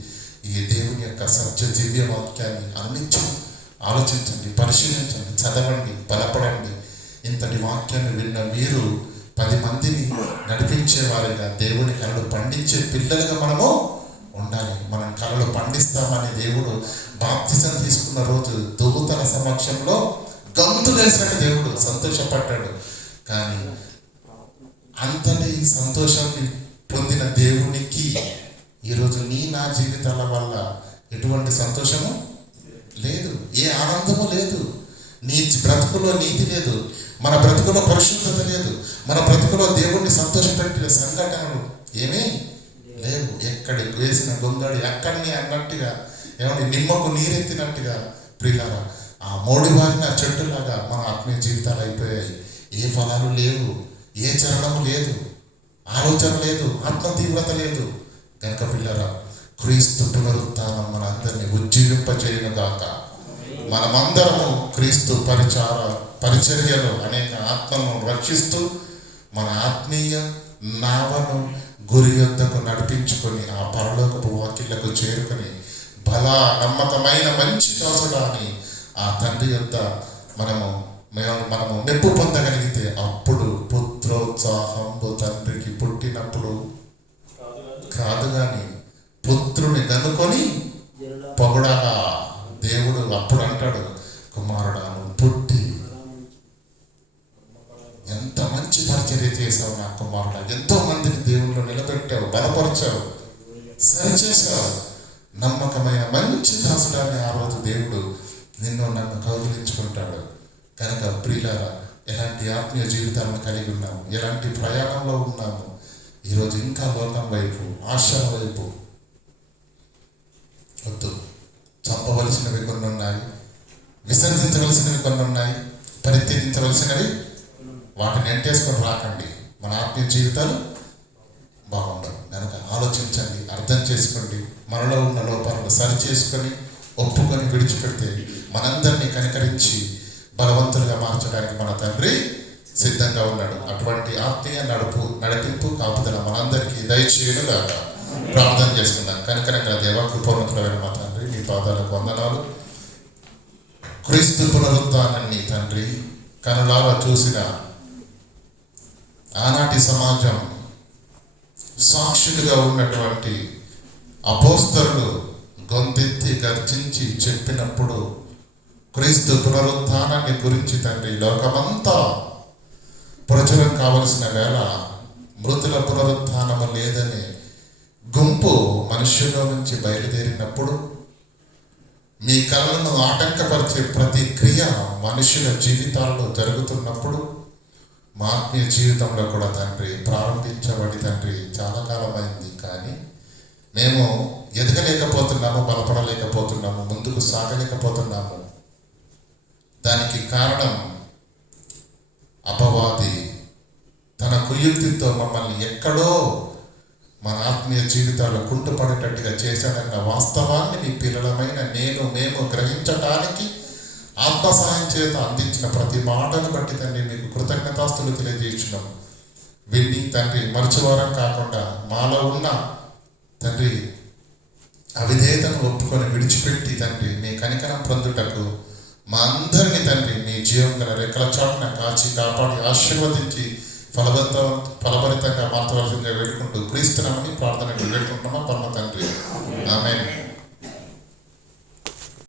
ఈ దేవుని యొక్క సత్య దివ్య వాక్యాన్ని అనునిత్యం ఆలోచించండి, పరిశీలించండి, చదవండి, బలపడండి. ఇంతటి వాక్యాన్ని విన్న మీరు 10 మందిని నడిపించేవారుగా, దేవుని కళలు పండించే పిల్లలుగా మనము ఉండాలి. మనం కళలు పండిస్తామని దేవుడు బాప్తిజం తీసుకున్న రోజు దూతల సమక్షంలో గంతులేసినట్టు దేవుడు సంతోషపడ్డాడు. కానీ అంతటి సంతోషాన్ని పొందిన దేవునికి ఈరోజు నా జీవితాల వల్ల ఎటువంటి సంతోషము లేదు, ఏ ఆనందము లేదు. నీ బ్రతుకులో నీతి లేదు, మన బ్రతుకులో పరిశుద్ధత లేదు, మన బ్రతుకులో దేవుణ్ణి సంతోషపెట్టిన సంఘటనలు ఏమీ లేవు. ఎక్కడికి వేసిన గొంగడి అక్కడిని అన్నట్టుగా, ఏమంటే నిమ్మకు నీరెత్తినట్టుగా ప్రియులారా, ఆ మోడివారిన చెట్టులాగా మన ఆత్మీయ జీవితాలు అయిపోయాయి. ఏ ఫలాలు లేవు, ఏ చరణము లేదు, ఆలోచన లేదు, ఆత్మ తీవ్రత లేదు. కనుక పిల్లరా, క్రీస్తు పునరుత్థానం మన అందరినీ ఉజ్జీవింపచేయును గాక. మనమందరము క్రీస్తు పరిచర్యలో అనేక ఆత్మలను రక్షిస్తూ మన ఆత్మీయ నావను గురి యొద్దకు నడిపించుకొని ఆ పరలోకపు వాకిళ్లకు చేరుకొని నమ్మకమైన మంచి దాసుడాని ఆ తండ్రి యొద్ద మనము మెప్పు పొందగలిగితే అప్పుడు పుత్రోత్సాహంబు తండ్రికి పుట్టినప్పుడు కాదు కానీ పుత్రుని కనుకొని పొగడగా దేవుడు అప్పుడు అంటాడు, కుమారుడాను పుట్టి ఎంత మంచి పరిచర్య చేశావు నా కుమారుడా, ఎంతో మందిని దేవుళ్ళు నిలబెట్టావు, బలపరిచావు, సరిచేశావు, నమ్మకమైన మంచి దాసుడాన్ని ఆ రోజు దేవుడు నిన్ను నన్ను కౌగిలించుకుంటాడు. కనుక ప్రియులారా, ఎలాంటి ఆత్మీయ జీవితాలను కలిగి ఉన్నాము, ఎలాంటి ప్రయాణంలో ఉన్నాము. ఈరోజు ఇంకా లోకం వైపు, ఆశల వైపు వద్దు. చంపవలసినవి కొన్ని ఉన్నాయి, విసర్జించవలసినవి కొన్ని ఉన్నాయి, పరిత్యజించవలసినవి వాటిని ఎంటేసుకొని రాకండి. మన ఆత్మీయ జీవితాలు బాగుండవు. కనుక ఆలోచించండి, అర్థం చేసుకోండి, మనలో ఉన్న లోపాలను సరి చేసుకొని ఒప్పుకొని విడిచిపెడితే మనందరినీ కనికరించి బలవంతులుగా మార్చడానికి మన తండ్రి సిద్ధంగా ఉన్నాడు. అటువంటి ఆత్మీయ నడిపింపు కాపుదల మనందరికీ దయచేయను గాక. ప్రార్థన చేసుకుందాం. కనికరంగా దేవ, కృపోన్నతులైన మా తండ్రి, నీ పాదాలకు వందనాలు. క్రీస్తు పునరుత్థానాన్ని తండ్రి కనులారా చూసిన ఆనాటి సమాజం, సాక్షులుగా ఉన్నటువంటి అపోస్తలులు గొంతెత్తి గర్జించి చెప్పినప్పుడు క్రీస్తు పునరుత్థానాన్ని గురించి తండ్రి లోకమంతా ప్రచురం కావలసిన వేళ మృతుల పునరుత్థానము లేదని గుంపు మనుష్యుల నుంచి బయలుదేరినప్పుడు, మీ కళలను ఆటంకపరిచే ప్రతి క్రియ మనుషుల జీవితాల్లో జరుగుతున్నప్పుడు, మా ఆత్మీయ జీవితంలో కూడా తండ్రి ప్రారంభించబడి తండ్రి చాలా కాలమైంది, కానీ మేము ఎదగలేకపోతున్నాము, బలపడలేకపోతున్నాము, ముందుకు సాగలేకపోతున్నాము. దానికి కారణం అపవాది తన కుయుక్తితో మమ్మల్ని ఎక్కడో మన ఆత్మీయ జీవితాల్లో కుంటుపడేటట్టుగా చేశాడన్న వాస్తవాన్ని మీ పిల్లలమైన మేము గ్రహించడానికి ఆత్మ సహాయం చేత అందించిన ప్రతి మాటను బట్టి తండ్రి మీకు కృతజ్ఞతాస్తులు తెలియజేస్తున్నాం. విని తండ్రి మరచివారం కాకుండా మాలో ఉన్న తండ్రి అవిధేయతను ఒప్పుకొని విడిచిపెట్టి తండ్రి మీ కనికరం పొందుటకు మా అందరినీ తండ్రి మీ జీవం గల రెక్కల చాటున కాచి కాపాడి ఆశీర్వదించి ఫలభరితంగా మార్చవలసిందిగా వేడుకుంటూ క్రీస్తునామని ప్రార్థన వేడుకుంటున్నాం పరమ తండ్రి. ఆమేన్.